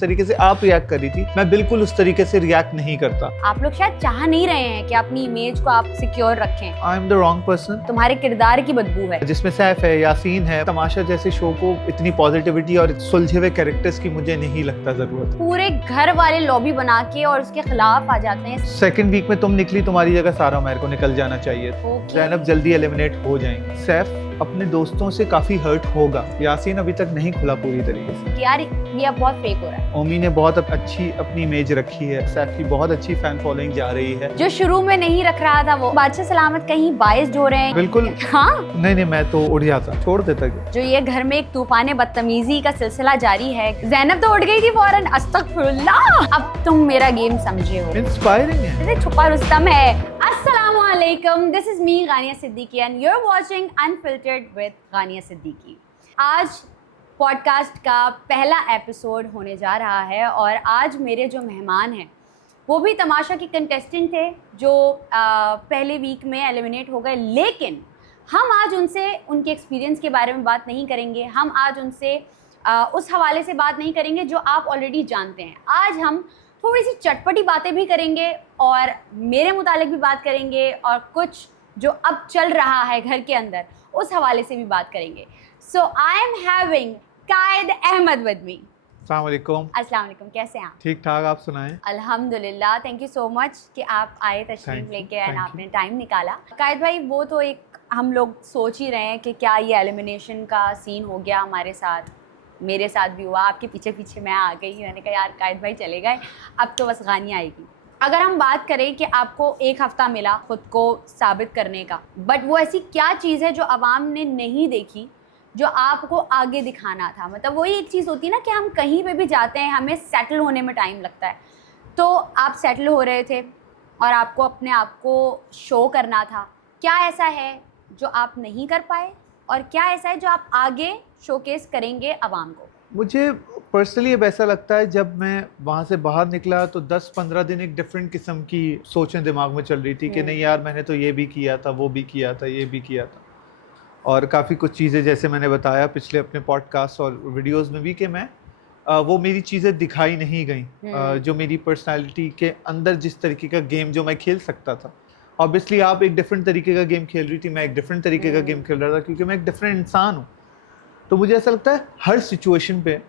तरीके से आप रिएक्ट कर रही थी, मैं बिल्कुल उस तरीके से रिएक्ट नहीं करता। आप लोग शायद चाह नहीं रहे हैं कि अपनी इमेज को आप सिक्योर रखें। I am the wrong person. तुम्हारे किरदार की बदबू है, जिसमें सैफ है, यासीन है। तमाशा जैसे शो को इतनी पॉजिटिविटी और सुलझे हुए कैरेक्टर्स की मुझे नहीं लगता जरूरत। पूरे घर वाले लॉबी बना के और उसके खिलाफ आ जाते हैं। सेकंड वीक में तुम निकली, तुम्हारी जगह सारा मेरे को निकल जाना चाहिए। Okay. ज़ैनब जल्दी एलिमिनेट हो जाएंगे। सैफ अपने दोस्तों से काफी हर्ट होगा। यासीन अभी तक नहीं खुला पूरी तरीके से कि यार ये अब बहुत फेक हो रहा है। ओमी ने बहुत अच्छी अपनी इमेज रखी है। सैफ की बहुत अच्छी फैन फॉलोइंग जा रही है। जो शुरू में नहीं रख रहा था वो बादशाह सलामत कहीं बायस हो रहे हैं। बिल्कुल। हाँ, नहीं, मैं तो उड़ जाता, छोड़ देता। जो ये घर में एक तूफान बदतमीजी का सिलसिला जारी है। ज़ैनब तो उड़ गई थी फौरन, अस्तगफिरुल्लाह। अब तुम मेरा गेम समझे हो। इंस्पायरिंग है। जैसे छुपा रुस्तम है। अस्सलामुअलैकुम, this is me Ghania Siddiqui and you are watching unfiltered with Ghania Siddiqui. आज पॉडकास्ट का पहला एपिसोड होने जा रहा है और आज मेरे जो मेहमान हैं वो भी तमाशा के कंटेस्टेंट थे जो पहले वीक में एलिमिनेट हो गए, लेकिन हम आज उनसे उनके एक्सपीरियंस के बारे में बात नहीं करेंगे। हम आज उनसे उस हवाले से बात नहीं करेंगे जो आप ऑलरेडी जानते हैं। आज हम थोड़ी सी चटपटी बातें भी करेंगे और मेरे मुतालिक भी बात करेंगे और कुछ जो अब चल रहा है घर के अंदर उस हवाले से भी बात करेंगे। So I am having Qaid Ahmed with me. अस्सलाम वालेकुम। अस्सलाम वालेकुम, कैसे हैं आप? ठीक ठाक, आप सुनाएं। अल्हम्दुलिल्लाह, थैंक यू सो मच कि आप आए तशरीफ लेके एंड आपने टाइम निकाला। कायद भाई, वो तो एक हम लोग सोच ही रहे हैं कि क्या ये एलिमिनेशन का सीन हो गया हमारे साथ, मेरे साथ भी हुआ, आपके पीछे पीछे मैं आ गई। मैंने कहा यार कायद भाई चले गए, अब तो बस गानी आएगी। अगर हम बात करें कि आपको एक हफ़्ता मिला खुद को साबित करने का, बट वो ऐसी क्या चीज़ है जो आवाम ने नहीं देखी जो आपको आगे दिखाना था? मतलब वही एक चीज़ होती है ना कि हम कहीं पे भी जाते हैं हमें सेटल होने में टाइम लगता है, तो आप सेटल हो रहे थे और आपको अपने आप को शो करना था। क्या ऐसा है जो आप नहीं कर पाए और क्या ऐसा है जो आप आगे शोकेस करेंगे आवाम को? मुझे पर्सनली अब ऐसा लगता है, जब मैं वहाँ से बाहर निकला तो 10-15 दिन एक डिफरेंट किस्म की सोचें दिमाग में चल रही थी कि नहीं यार, मैंने तो ये भी किया था, वो भी किया था, ये भी किया था। और काफ़ी कुछ चीज़ें जैसे मैंने बताया पिछले अपने पॉडकास्ट और वीडियोस में भी कि मैं वो मेरी चीज़ें दिखाई नहीं गई, जो मेरी पर्सनालिटी के अंदर जिस तरीके का गेम जो मैं खेल सकता था। ऑब्वियसली आप एक डिफरेंट तरीके का गेम खेल रही थी, मैं एक डिफरेंट तरीके का गेम खेल रहा था, क्योंकि मैं एक डिफरेंट इंसान हूँ। तो मुझे ऐसा लगता है हर सिचुएशन पे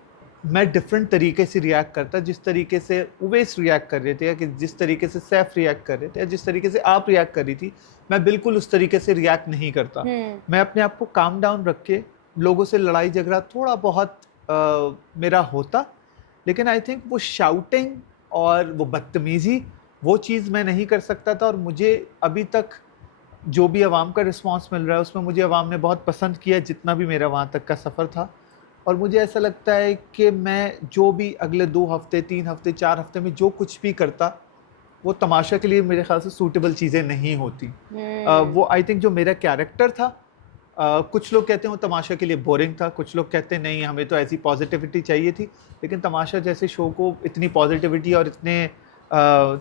मैं डिफरेंट तरीके से रिएक्ट करता। जिस तरीके से उवैस रिएक्ट कर रहे थे, या कि जिस तरीके से सैफ रिएक्ट कर रहे थे, या जिस तरीके से आप रिएक्ट कर रही थी, मैं बिल्कुल उस तरीके से रिएक्ट नहीं करता। मैं अपने आप को काम डाउन रख के लोगों से लड़ाई झगड़ा थोड़ा बहुत मेरा होता, लेकिन आई थिंक वो शाउटिंग और वो बदतमीज़ी, वो चीज़ मैं नहीं कर सकता था। और मुझे अभी तक जो भी आवाम का रिस्पांस मिल रहा है उसमें मुझे आवाम ने बहुत पसंद किया, जितना भी मेरा वहाँ तक का सफ़र था। और मुझे ऐसा लगता है कि मैं जो भी अगले 2 हफ्ते, 3 हफ्ते, 4 हफ्ते में जो कुछ भी करता, वो तमाशा के लिए मेरे ख्याल से सूटेबल चीज़ें नहीं होती। वो आई थिंक जो मेरा कैरेक्टर था, कुछ लोग कहते हैं वो तमाशा के लिए बोरिंग था, कुछ लोग कहते हैं नहीं हमें तो ऐसी पॉजिटिविटी चाहिए थी। लेकिन तमाशा जैसे शो को इतनी पॉजिटिविटी और इतने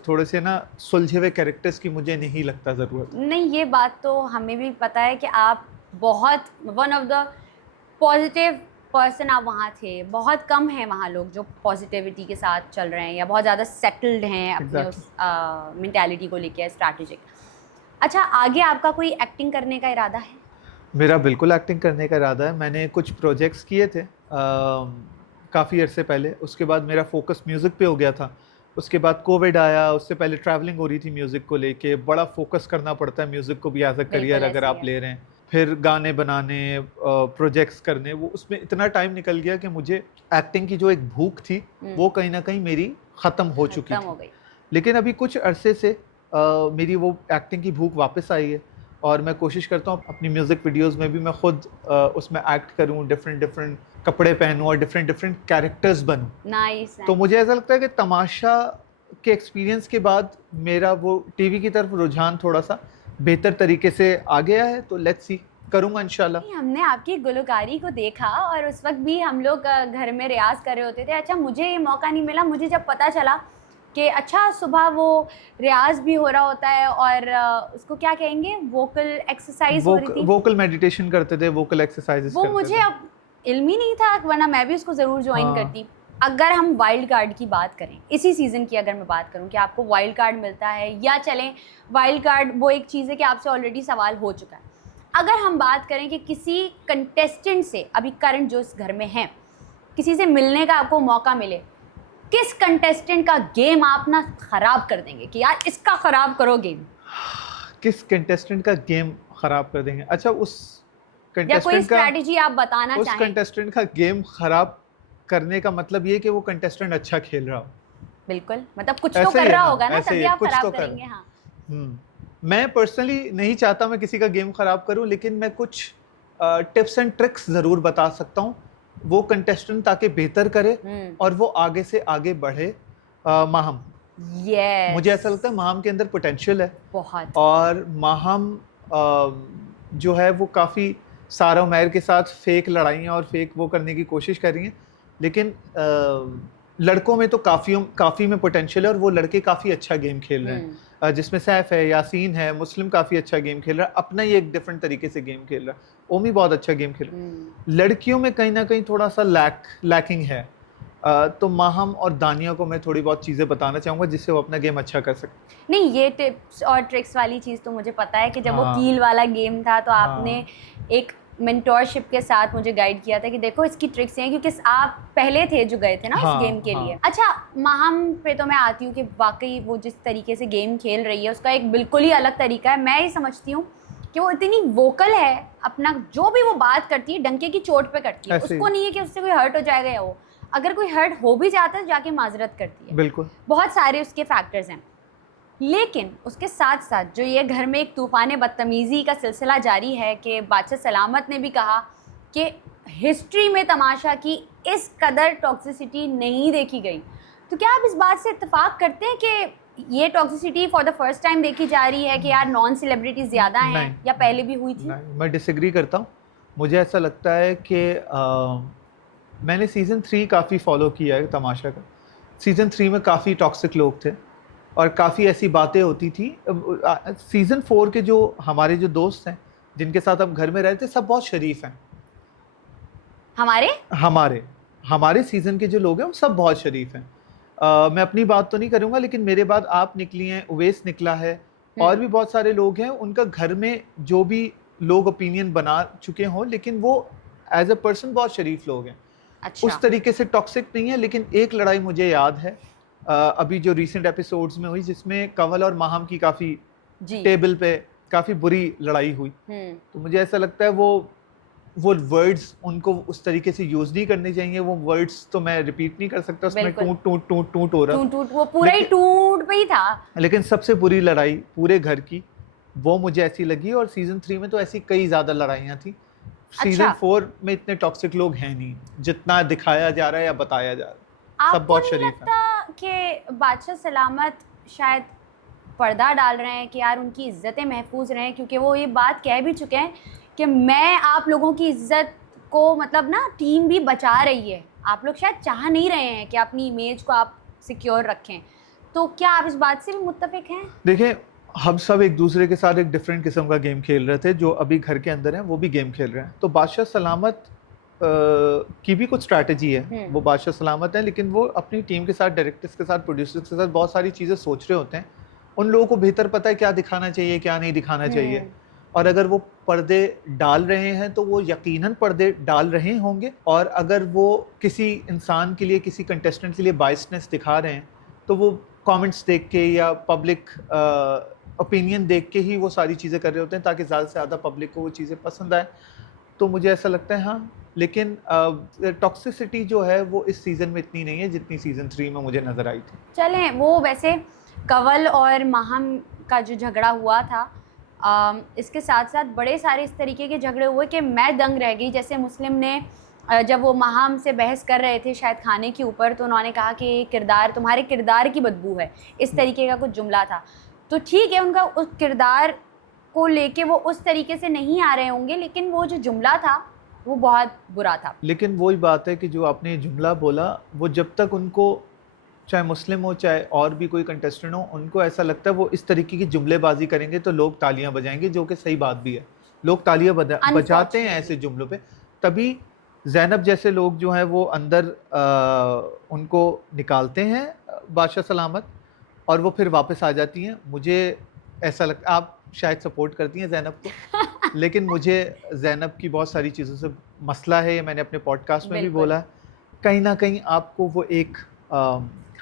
थोड़े से ना सुलझे हुए कैरेक्टर्स की मुझे नहीं लगता ज़रूरत। नहीं, ये बात तो हमें भी पता है कि आप बहुत one of the positive person आप वहाँ थे। बहुत कम हैं वहाँ लोग जो पॉजिटिविटी के साथ चल रहे हैं या बहुत ज़्यादा सेटल्ड हैं अपने उस मेंटालिटी को लेके, स्ट्रैटेजिक। अच्छा, आगे आपका कोई एक्टिंग करने का इरादा है? मेरा बिल्कुल एक्टिंग करने का इरादा है। मैंने कुछ प्रोजेक्ट्स किए थे काफ़ी अर्से पहले। उसके बाद मेरा फोकस म्यूज़िक पे हो गया था। उसके बाद कोविड आया, उससे पहले ट्रैवलिंग हो रही थी म्यूज़िक को लेके। बड़ा फोकस करना पड़ता है म्यूज़िक को भी एज अ करियर अगर आप ले रहे हैं। फिर गाने बनाने, प्रोजेक्ट्स करने, वो उसमें इतना टाइम निकल गया कि मुझे एक्टिंग की जो एक भूख थी वो कहीं ना कहीं मेरी ख़त्म हो चुकी थी। लेकिन अभी कुछ अरसे से मेरी वो एक्टिंग की भूख वापस आई है और मैं कोशिश करता हूँ अपनी म्यूज़िक वीडियोस में भी मैं खुद उसमें एक्ट करूँ, डिफरेंट कपड़े पहनूँ और डिफरेंट कैरेक्टर्स बनूँ। नाइस। तो मुझे ऐसा लगता है कि तमाशा के एक्सपीरियंस के बाद मेरा वो टीवी की तरफ रुझान थोड़ा सा बेहतर तरीके से आ गया है। तो लेट्स सी, करूँगा इंशाल्लाह। हमने आपकी गुलकारी को देखा और उस वक्त भी हम लोग घर में रियाज कर रहे होते थे। अच्छा, मुझे ये मौका नहीं मिला। मुझे जब पता चला कि अच्छा सुबह वो रियाज भी हो रहा होता है और उसको क्या कहेंगे, वोकल एक्सरसाइज हो रही थी, वोकल मेडिटेशन करते थे, वोकल एक्सरसाइजेस वो मुझे अब इल्म ही नहीं था, वरना मैं भी उसको ज़रूर ज्वाइन करती। अगर हम वाइल्ड कार्ड की बात करें, इसी सीज़न की अगर मैं बात करूं कि आपको वाइल्ड कार्ड मिलता है, या चलें वाइल्ड कार्ड वो एक चीज़ है कि आपसे ऑलरेडी सवाल हो चुका है, अगर हम बात करें कि किसी कंटेस्टेंट से अभी करंट जो इस घर में है, किसी से मिलने का आपको मौका मिले, किस कंटेस्टेंट का गेम आप ना ख़राब कर देंगे कि यार इसका ख़राब करो गेम? किस कंटेस्टेंट का गेम खराब कर देंगे? अच्छा, उस या कोई कंटेस्टेंट का स्ट्रैटेजी आप बताना उस चाहें? कंटेस्टेंट का गेम खराब करने का मतलब ये कि वो कंटेस्टेंट अच्छा खेल रहा हो। बिल्कुल, मतलब कुछ तो ऐसे ही कर है रहा ना, होगा ना, ऐसे ही तभी है, आप कुछ खराब तो कर करेंगे। हाँ, मैं पर्सनली नहीं चाहता मैं किसी का गेम खराब करूं, लेकिन मैं कुछ टिप्स एंड ट्रिक्स ज़रूर बता सकता हूं वो कंटेस्टेंट ताकि बेहतर करे और वो आगे से आगे बढ़े। माहम, मुझे ऐसा लगता है माहम के अंदर पोटेंशियल है बहुत। और माहम जो है वो काफ़ी सारा उमैर के साथ फेक लड़ाइयाँ और फेक वो करने की कोशिश कर रही हैं, लेकिन लड़कों में तो काफ़ी में पोटेंशियल है और वो लड़के काफ़ी अच्छा गेम खेल रहे हैं। जिसमें सैफ है, यासीन है, मुस्लिम काफ़ी अच्छा गेम खेल रहा है, अपना ही एक डिफरेंट तरीके से गेम खेल रहा है, ओमी बहुत अच्छा गेम खेल रहा है। लड़कियों में कहीं ना कहीं थोड़ा सा लैकिंग है। तो माहम और दानिया को मैं थोड़ी बहुत चीज़ें बताना चाहूँगा जिससे वो अपना गेम अच्छा कर सके। नहीं, ये टिप्स और ट्रिक्स वाली चीज़ तो मुझे पता है कि जब वो हाँ। कील वाला गेम था तो आपने हाँ। एक मेंटोरशिप के साथ मुझे गाइड किया था कि देखो इसकी ट्रिक्स हैं, क्योंकि आप पहले थे जो गए थे ना हाँ, इस गेम के हाँ। लिए। अच्छा, माहम पे तो मैं आती हूँ कि वाकई वो जिस तरीके से गेम खेल रही है उसका एक बिल्कुल ही अलग तरीका है। मैं ये समझती हूँ कि वो इतनी वोकल है, अपना जो भी वो बात करती है डंके की चोट पे करती है, ऐसे ही। उसको नहीं है कि उससे कोई हर्ट हो जाएगा, या वो अगर कोई हर्ट हो भी जाता है तो जाके माजरत करती है। बिल्कुल। बहुत सारे उसके फैक्टर्स हैं, लेकिन उसके साथ साथ जो ये घर में एक तूफान बदतमीज़ी का सिलसिला जारी है कि बादशाह सलामत ने भी कहा कि हिस्ट्री में तमाशा की इस कदर टॉक्सिसिटी नहीं देखी गई। तो क्या आप इस बात से इत्तेफाक करते हैं कि ये toxicity for the first time देखी जा रही है कि यार नॉन सेलिब्रिटीज़ ज़्यादा हैं, या पहले भी हुई थी? नहीं, मैं डिसएग्री करता हूँ। मुझे ऐसा लगता है कि मैंने सीज़न 3 काफ़ी फॉलो किया है तमाशा का। सीज़न 3 में काफ़ी टॉक्सिक लोग थे और काफ़ी ऐसी बातें होती थी। सीज़न 4 के जो हमारे जो दोस्त हैं जिनके साथ हम घर में रहते सब बहुत शरीफ हैं। हमारे सीज़न के जो लोग हैं वो सब बहुत शरीफ हैं। मैं अपनी बात तो नहीं करूँगा, लेकिन मेरे बाद आप निकली हैं, उवैस निकला है, और भी बहुत सारे लोग हैं। उनका घर में जो भी लोग ओपिनियन बना चुके हों, लेकिन वो एज अ पर्सन बहुत शरीफ लोग हैं। अच्छा। उस तरीके से टॉक्सिक नहीं है। लेकिन एक लड़ाई मुझे याद है अभी जो रिसेंट एपिसोड्स में हुई, जिसमें कंवल और माहम की काफ़ी टेबल पे काफ़ी बुरी लड़ाई हुई। तो मुझे ऐसा लगता है वो वर्ड्स उनको उस तरीके से यूज नहीं करने चाहिए। वो वर्ड्स तो मैं रिपीट नहीं कर सकता, उसमें टूट टूट टूट टूट हो रहा, टूट वो पूरा ही टूट पे ही था। लेकिन सबसे बुरी लड़ाई पूरे घर की वो मुझे ऐसी लगी। और सीजन 3 में तो ऐसी कई ज्यादा लड़ाइयाँ थी। सीजन 4 में इतने टॉक्सिक लोग हैं नहीं जितना दिखाया जा रहा है या बताया जा रहा है। सब बहुत शरीफ हैं। कि बादशाह सलामत शायद पर्दा डाल रहे हैं कि यार उनकी इज्जतें महफूज रहें, क्योंकि वो ये बात कह भी चुके हैं कि मैं आप लोगों की इज्जत को, मतलब ना टीम भी बचा रही है, आप लोग शायद चाह नहीं रहे हैं कि अपनी इमेज को आप सिक्योर रखें। तो क्या आप इस बात से भी मुत्तफिक हैं? देखिए, हम सब एक दूसरे के साथ एक डिफरेंट किस्म का गेम खेल रहे थे। जो अभी घर के अंदर हैं वो भी गेम खेल रहे हैं। तो बादशाह सलामत की भी कुछ स्ट्रैटेजी है। वो बादशाह सलामत है, लेकिन वो अपनी टीम के साथ, डायरेक्टर्स के साथ, प्रोड्यूसर्स के साथ बहुत सारी चीज़ें सोच रहे होते हैं। उन लोगों को बेहतर पता है क्या दिखाना चाहिए, क्या नहीं दिखाना चाहिए। और अगर वो पर्दे डाल रहे हैं तो वो यकीनन पर्दे डाल रहे होंगे। और अगर वो किसी इंसान के लिए, किसी कंटेस्टेंट के लिए बायसनेस दिखा रहे हैं, तो वो कमेंट्स देख के या पब्लिक ओपिनियन देख के ही वो सारी चीज़ें कर रहे होते हैं, ताकि ज़्यादा से ज़्यादा पब्लिक को वो चीज़ें पसंद आए। तो मुझे ऐसा लगता है हाँ। लेकिन टॉक्सिसिटी जो है वो इस सीज़न में इतनी नहीं है जितनी सीज़न 3 में मुझे नज़र आई थी। चलें, वो वैसे कंवल और माहम का जो झगड़ा हुआ था, इसके साथ साथ बड़े सारे इस तरीके के झगड़े हुए कि मैं दंग रह गई। जैसे मुस्लिम ने जब वो माहम से बहस कर रहे थे शायद खाने के ऊपर, तो उन्होंने कहा कि किरदार, तुम्हारे किरदार की बदबू है, इस तरीके का कुछ जुमला था। तो ठीक है, उनका उस किरदार को लेके वो उस तरीके से नहीं आ रहे होंगे, लेकिन वो जो जुमला था वो बहुत बुरा था। लेकिन वही बात है कि जो आपने जुमला बोला, वो जब तक उनको, चाहे मुस्लिम हो चाहे और भी कोई कंटेस्टेंट हो, उनको ऐसा लगता है वो इस तरीके की जुमलेबाजी करेंगे तो लोग तालियां बजाएंगे, जो कि सही बात भी है। लोग तालियां बजाते हैं ऐसे जुमलों पे, तभी ज़ैनब जैसे लोग जो हैं वो अंदर उनको निकालते हैं बादशाह सलामत, और वो फिर वापस आ जाती हैं। मुझे ऐसा लगता, आप शायद सपोर्ट करती हैं ज़ैनब को, लेकिन मुझे ज़ैनब की बहुत सारी चीज़ों से मसला है, ये मैंने अपने पॉडकास्ट में भी बिल्कुल। बोला है। कहीं ना कहीं आपको वो एक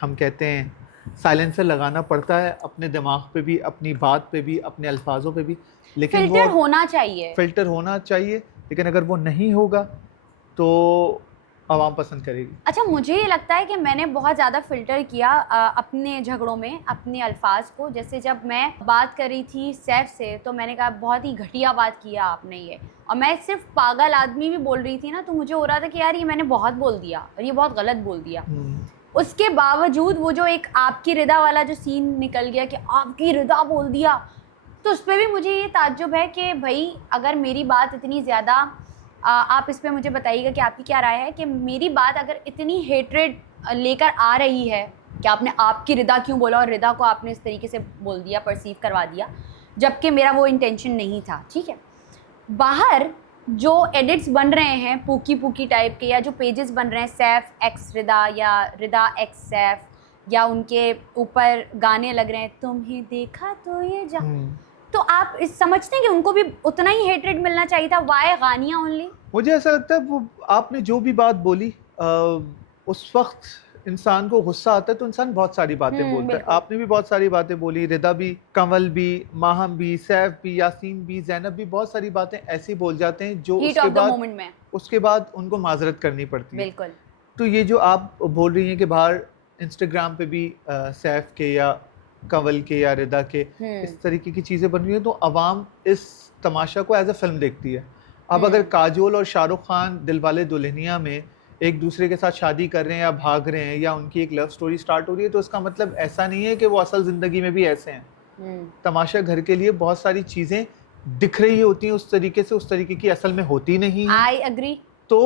हम कहते हैं साइलेंसर लगाना पड़ता है अपने दिमाग पे भी, अपनी बात पे भी, अपने अल्फाजों पे भी, लेकिन फिल्टर वो होना चाहिए। फिल्टर होना चाहिए। लेकिन अगर वो नहीं होगा तो आवाम पसंद करेगी। अच्छा, मुझे ये लगता है कि मैंने बहुत ज़्यादा फ़िल्टर किया अपने झगड़ों में अपने अल्फाज को। जैसे जब मैं बात कर रही थी सैफ से, तो मैंने कहा बहुत ही घटिया बात किया आपने ये, और मैं सिर्फ पागल आदमी भी बोल रही थी ना, तो मुझे हो रहा था कि यार ये मैंने बहुत बोल दिया और ये बहुत गलत बोल दिया। उसके बावजूद वो जो एक आपकी रिदा वाला जो सीन निकल गया कि आपकी रिदा बोल दिया, तो उस पर भी मुझे ये ताज्जुब है कि भाई अगर मेरी बात इतनी ज़्यादा आप इस पे मुझे बताइएगा कि आपकी क्या राय है कि मेरी बात अगर इतनी हेट्रेड लेकर आ रही है कि आपने आपकी रिदा क्यों बोला और रिदा को आपने इस तरीके से बोल दिया, परसीव करवा दिया, जबकि मेरा वो इंटेंशन नहीं था, ठीक है। बाहर जो एडिट्स बन रहे हैं पूकी पूकी टाइप के, या जो पेजेस बन रहे हैं सैफ एक्स रिदा या रिदा एक्स सैफ, या उनके ऊपर गाने लग रहे हैं तुम्हें देखा तो ये जा, तो आप इस समझते हैं कि उनको भी उतना ही हेट्रेड मिलना चाहिए था? Why Ghania only? मुझे ऐसा लगता है वो आपने जो भी बात बोली उस वक्त इंसान को गुस्सा आता है तो इंसान बहुत सारी बातें बोलता है। आपने भी बहुत सारी बातें बोली, रिदा भी, कंवल भी, माहम भी, सैफ भी, यासीन भी, ज़ैनब भी, बहुत सारी बातें ऐसी बोल जाते हैं जो उसके बाद उनको माजरत करनी पड़ती है। बिल्कुल। तो ये जो आप बोल रही हैं कि बाहर इंस्टाग्राम पे भी सैफ के या कंवल के या रिदा के इस तरीके की चीज़ें बन रही हैं, तो अवाम इस तमाशा को एज ए फिल्म देखती है। अब अगर काजोल और शाहरुख खान दिलवाले दुल्हनिया में एक दूसरे के साथ शादी कर रहे हैं या भाग रहे हैं या उनकी एक लव स्टोरी स्टार्ट हो रही है, तो इसका मतलब ऐसा नहीं है कि वो असल ज़िंदगी में भी ऐसे हैं। तमाशा घर के लिए बहुत सारी चीज़ें दिख रही होती हैं उस तरीके से, उस तरीके की असल में होती नहीं है। I agree. तो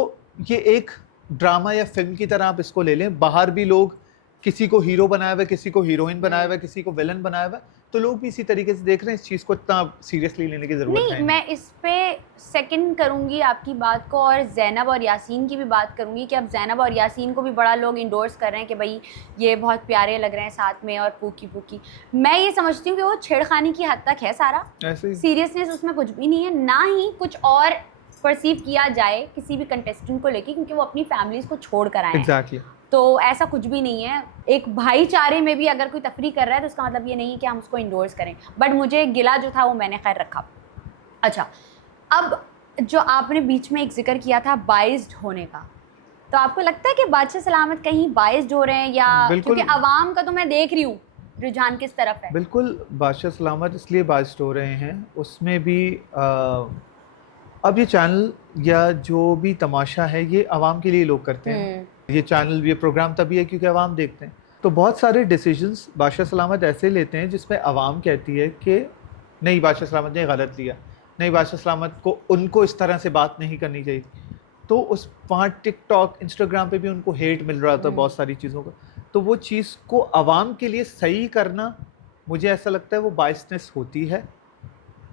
ये एक ड्रामा या फिल्म की तरह आप इसको ले लें। बाहर भी लोग किसी को हीरो बनाया हुआ है, किसी को हीरोइन बनाया हुआ है, किसी को विलन बनाया हुआ है, तो लोग भी इसी तरीके से देख रहे हैं। इस चीज़ को इतना सीरियसली लेने की ज़रूरत नहीं। मैं इस पे सेकंड करूंगी आपकी बात को, और ज़ैनब और यासीन की भी बात करूंगी कि अब ज़ैनब और यासीन को भी बड़ा लोग इंडोर्स कर रहे हैं कि भाई ये बहुत प्यारे लग रहे हैं साथ में और पूकी पूकी। मैं ये समझती हूँ कि वो छेड़खानी की हद तक है सारा, सीरियसनेस उसमें कुछ भी नहीं है, ना ही कुछ और परसीव किया जाए किसी भी कंटेस्टेंट को लेके, क्योंकि वो अपनी फैमिलीज को छोड़ कर आए हैं। तो ऐसा कुछ भी नहीं है। एक भाईचारे में भी अगर कोई तफरी कर रहा है तो उसका मतलब ये नहीं है कि हम उसको इंडोर्स करें, बट मुझे गिला जो था वो मैंने खैर रखा। अच्छा, अब जो आपने बीच में एक जिक्र किया था बाइस्ड होने का, तो आपको लगता है कि बादशाह सलामत कहीं बाइस्ड हो रहे हैं, या क्योंकि अवाम का तो मैं देख रही हूँ रुझान किस तरफ है? बिल्कुल, बादशाह सलामत इसलिए बाइस्ड हो रहे हैं, उसमें भी अब ये चैनल या जो भी तमाशा है ये अवाम के लिए लोग करते हैं। ये चैनल, ये प्रोग्राम तभी है क्योंकि अवाम देखते हैं। तो बहुत सारे डिसीजंस बादशाह सलामत ऐसे लेते हैं जिसमें अवाम कहती है कि नहीं, बादशाह सलामत ने गलत लिया, नहीं, बादशाह सलामत को उनको इस तरह से बात नहीं करनी चाहिए। तो उस वहाँ टिकटॉक, इंस्टाग्राम पे भी उनको हेट मिल रहा था बहुत सारी चीज़ों का। तो वो चीज़ को अवाम के लिए सही करना, मुझे ऐसा लगता है वो बायसनेस होती है,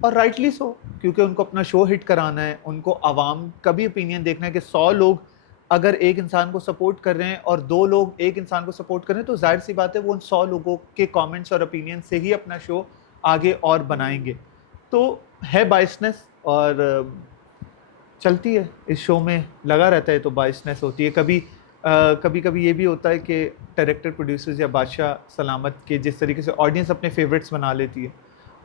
और राइटली सो, क्योंकि उनको अपना शो हिट कराना है। उनको अवाम का भी ओपिनियन देखना है कि 100 लोग अगर एक इंसान को सपोर्ट कर रहे हैं और 2 लोग एक इंसान को सपोर्ट कर रहे हैं, तो जाहिर सी बात है वो उन 100 लोगों के कमेंट्स और ओपिनियन से ही अपना शो आगे और बनाएंगे। तो है बायसनेस और चलती है इस शो में, लगा रहता है, तो बायसनेस होती है। कभी कभी ये भी होता है कि डायरेक्टर, प्रोड्यूसर्स या बादशाह सलामत के जिस तरीके से ऑडियंस अपने फेवरेट्स बना लेती है,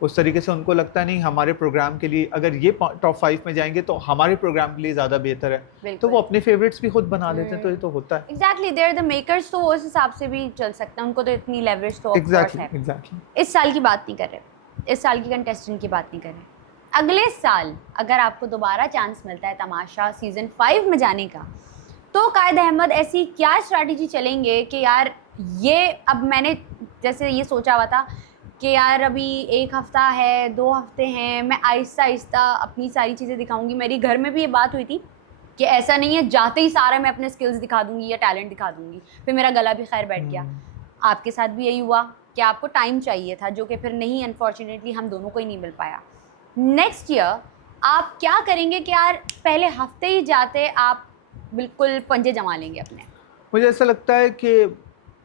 उस तरीके से उनको लगता है नहीं, हमारे प्रोग्राम के लिए अगर ये टॉप 5 में जाएंगे तो हमारे प्रोग्राम के लिए ज़्यादा बेहतर है, तो वो अपने फेवरेट्स भी खुद बना लेते हैं। तो ये तो होता है। Exactly, they are the makers, तो उस हिसाब से भी चल सकता है, उनको तो इतनी लेवरेज तो एग्जैक्टली। इस साल की बात नहीं कर रहे, इस साल की कंटेस्टेंट की बात नहीं कर रहे। अगले साल अगर आपको दोबारा चांस मिलता है तमाशा सीजन 5 में जाने का, तो कायद अहमद ऐसी क्या स्ट्रैटेजी चलेंगे कि यार ये, अब मैंने जैसे ये सोचा हुआ था कि यार अभी 1 हफ़्ता है, 2 हफ्ते हैं, मैं आहिस्ता आहिस्ता अपनी सारी चीज़ें दिखाऊंगी। मेरी घर में भी ये बात हुई थी कि ऐसा नहीं है जाते ही सारा मैं अपने स्किल्स दिखा दूंगी या टैलेंट दिखा दूंगी, फिर मेरा गला भी खैर बैठ गया। आपके साथ भी यही हुआ कि आपको टाइम चाहिए था, जो कि फिर नहीं, अनफॉर्चुनेटली हम दोनों को ही नहीं मिल पाया। नेक्स्ट ईयर आप क्या करेंगे कि यार पहले हफ्ते ही जाते आप बिल्कुल पंजे जमा लेंगे अपने? मुझे ऐसा लगता है कि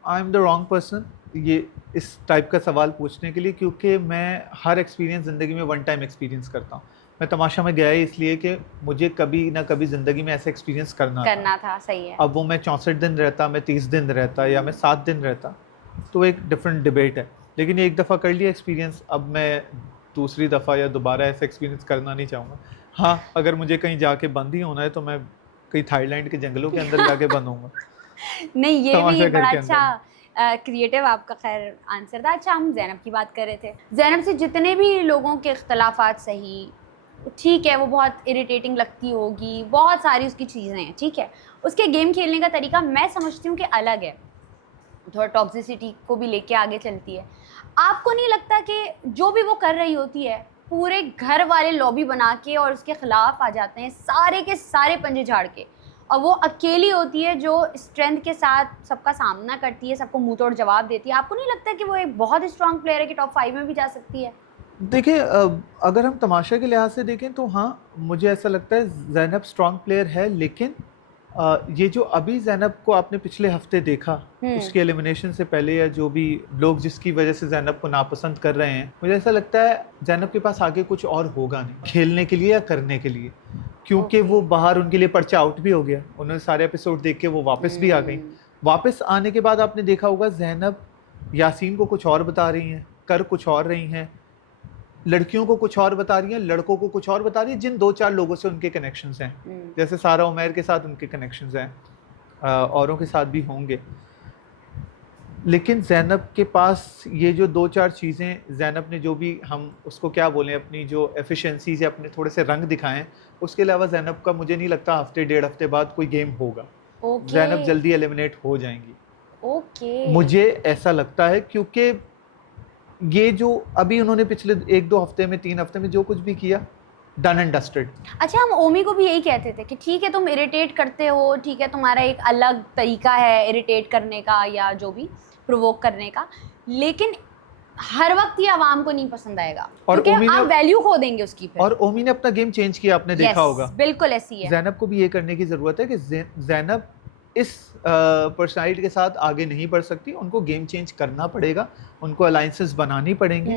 I am the wrong person ये इस टाइप का सवाल पूछने के लिए, क्योंकि मैं हर एक्सपीरियंस ज़िंदगी में वन टाइम एक्सपीरियंस करता हूँ। मैं तमाशा में गया ही इसलिए कि मुझे कभी ना कभी ज़िंदगी में ऐसा एक्सपीरियंस करना था। सही है। अब वो मैं 64 दिन रहता, मैं 30 दिन रहता या मैं 7 दिन रहता, तो एक डिफरेंट डिबेट है। लेकिन ये एक दफ़ा कर लिया एक्सपीरियंस, अब मैं दूसरी दफ़ा या दोबारा ऐसा एक्सपीरियंस करना नहीं चाहूँगा। हाँ, अगर मुझे कहीं जाके बंद ही होना है तो मैं कहीं थाईलैंड के जंगलों के अंदर जाके बंद होऊंगा। नहीं, ये भी तमाशा घर बड़ा के अच्छा क्रिएटिव आपका खैर आंसर था। अच्छा, हम ज़ैनब की बात कर रहे थे। ज़ैनब से जितने भी लोगों के इख्तलाफात सही, ठीक है, वो बहुत इरिटेटिंग लगती होगी, बहुत सारी उसकी चीज़ें हैं, ठीक है। उसके गेम खेलने का तरीका मैं समझती हूँ कि अलग है, थोड़ा टॉक्सिसिटी को भी लेके आगे चलती है। आपको नहीं लगता कि जो भी वो कर रही होती है, पूरे घर वाले लॉबी बना के और उसके खिलाफ आ जाते हैं, सारे के सारे पंजे झाड़ के, और वो अकेली होती है जो स्ट्रेंथ के साथ सबका सामना करती है, सबको मुंह तोड़ जवाब देती है? आपको नहीं लगता कि वो एक बहुत स्ट्रांग प्लेयर है कि टॉप 5 में भी जा सकती है? देखिए, अगर हम तमाशा के लिहाज से देखें तो हाँ, मुझे ऐसा लगता है ज़ैनब स्ट्रांग प्लेयर है, लेकिन ये जो अभी ज़ैनब को आपने पिछले हफ्ते देखा, उसके एलिमिनेशन से पहले, या जो भी लोग जिसकी वजह से ज़ैनब को नापसंद कर रहे हैं, मुझे ऐसा लगता है ज़ैनब के पास आगे कुछ और होगा नहीं खेलने के लिए या करने के लिए, क्योंकि वो बाहर उनके लिए पर्चा आउट भी हो गया। उन्होंने सारे एपिसोड देख के वो वापस भी आ गई। वापस आने के बाद आपने देखा होगा ज़ैनब यासीन को कुछ और बता रही हैं, कर कुछ और रही हैं, लड़कियों को कुछ और बता रही हैं, लड़कों को कुछ और बता रही है, जिन 2-4 लोगों से उनके कनेक्शंस हैं। जैसे सारा उमैर के साथ उनके कनेक्शंस हैं, औरों के साथ भी होंगे। लेकिन ज़ैनब के पास ये जो 2-4 चीज़ें, ज़ैनब ने जो भी, हम उसको क्या बोलें, अपनी जो एफिशिएंसीज या अपने थोड़े से रंग दिखाएं, उसके अलावा ज़ैनब का मुझे नहीं लगता हफ्ते 1.5 हफ्ते बाद कोई गेम होगा। ज़ैनब जल्दी एलिमिनेट हो जाएंगी। मुझे ऐसा लगता है, क्योंकि ये जो अभी उन्होंने पिछले 1-2 हफ्ते में, 3 हफ्ते में जो कुछ भी किया, डन एंड डस्टेड। अच्छा, हम ओमी को भी यही कहते थे कि ठीक है तुम इरिटेट करते हो, ठीक है तुम्हारा एक अलग तरीका है इरिटेट करने का या जो भी प्रोवोक करने का, लेकिन हर वक्त ये आवाम को नहीं पसंद आएगा, और क्योंकि आप वैल्यू खो देंगे उसकी फिर। और ओमी ने अपना गेम चेंज किया, आपने देखा होगा। बिल्कुल ऐसी है। ज़ैनब को भी ये करने की ज़रूरत है कि ज़ैनब इस पर्सनालिटी के साथ आगे नहीं बढ़ सकती, उनको गेम चेंज करना पड़ेगा, उनको अलाइंसेस बनानी पड़ेंगी।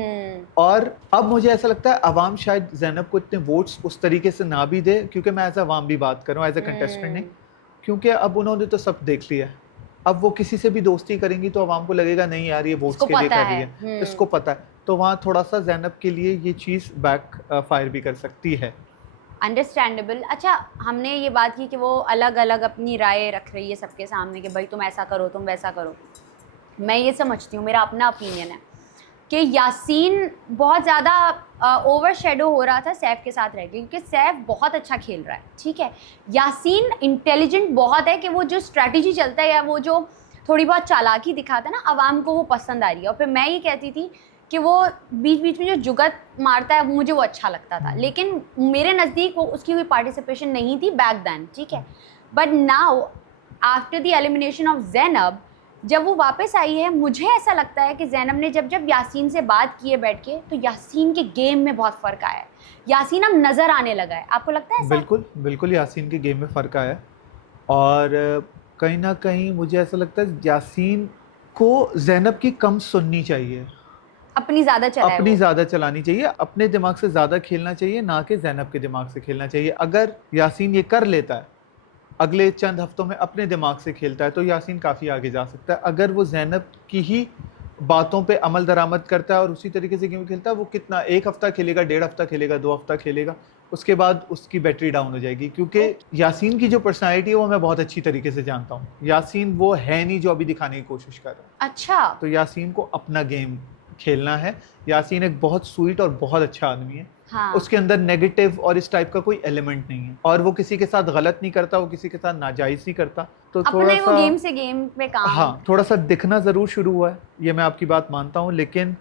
और अब मुझे ऐसा लगता है अवाम शायद ज़ैनब को इतने वोट्स उस तरीके से ना भी दे, क्योंकि मैं एज अवाम भी बात कर रहा हूँ, एज ए कंटेस्टेंट नहीं, क्योंकि अब उन्होंने तो सब देख लिया है। अब वो किसी से भी दोस्ती करेंगी तो अवाम को लगेगा नहीं यार ये वोट्स के लिए कर रही है, इसको पता है, तो वहाँ थोड़ा सा ज़ैनब के लिए ये चीज़ बैक फायर भी कर सकती है। अंडरस्टैंडेबल। अच्छा, हमने ये बात की कि वो अलग अलग अपनी राय रख रही है सबके सामने कि भाई तुम ऐसा करो, तुम वैसा करो। मैं ये समझती हूँ, मेरा अपना ओपिनियन है कि यासीन बहुत ज़्यादा ओवर शेडो हो रहा था सैफ के साथ रह के, क्योंकि सैफ बहुत अच्छा खेल रहा है, ठीक है। यासीन इंटेलिजेंट बहुत है कि वो जो स्ट्रैटेजी चलता है या वो जो थोड़ी बहुत चालाकी दिखाता है ना, आवाम को वो पसंद आ रही है। और फिर मैं ये कहती थी कि वो बीच बीच में जो जुगत मारता है मुझे वो अच्छा लगता था, लेकिन मेरे नज़दीक वो उसकी कोई पार्टिसिपेशन नहीं थी बैक दैन, ठीक है। But now after the elimination of Zainab, जब वो वापस आई है, मुझे ऐसा लगता है कि ज़ैनब ने जब यासीन से बात की है बैठ के, तो यासीन के गेम में बहुत फ़र्क आया है। यासीन अब नज़र आने लगा है, आपको लगता है ऐसा? बिल्कुल बिल्कुल, यासीन के गेम में फ़र्क आया, और कहीं ना कहीं मुझे ऐसा लगता है यासीन को ज़ैनब की कम सुननी चाहिए, अपनी ज़्यादा चलानी चाहिए, अपने दिमाग से ज़्यादा खेलना चाहिए, ना कि ज़ैनब के दिमाग से खेलना चाहिए। अगर यासीन ये कर लेता है, अगले चंद हफ्तों में अपने दिमाग से खेलता है, तो यासीन काफ़ी आगे जा सकता है। अगर वो ज़ैनब की ही बातों पे अमल दरामद करता है और उसी तरीके से गेम खेलता है, वो कितना 1 हफ्ता खेलेगा, 1.5 हफ्ता खेलेगा, 2 हफ्ता खेलेगा, उसके बाद उसकी बैटरी डाउन हो जाएगी। क्योंकि यासीन की जो पर्सनालिटी है वो मैं बहुत अच्छी तरीके से जानता हूँ। यासीन वो है नहीं जो अभी दिखाने की कोशिश कर रहा है। अच्छा, तो यासीन को अपना गेम खेलना है। यासीन एक बहुत स्वीट और बहुत अच्छा आदमी है। हाँ। उसके अंदर नेगेटिव और इस टाइप का कोई एलिमेंट नहीं है, और वो किसी के साथ गलत नहीं करता, वो किसी के साथ नाजायज नहीं करता। तो थोड़ा सा गेम से गेम पे काम, हाँ, थोड़ा सा दिखना ज़रूर शुरू हुआ है, ये मैं आपकी बात मानता हूँ, लेकिन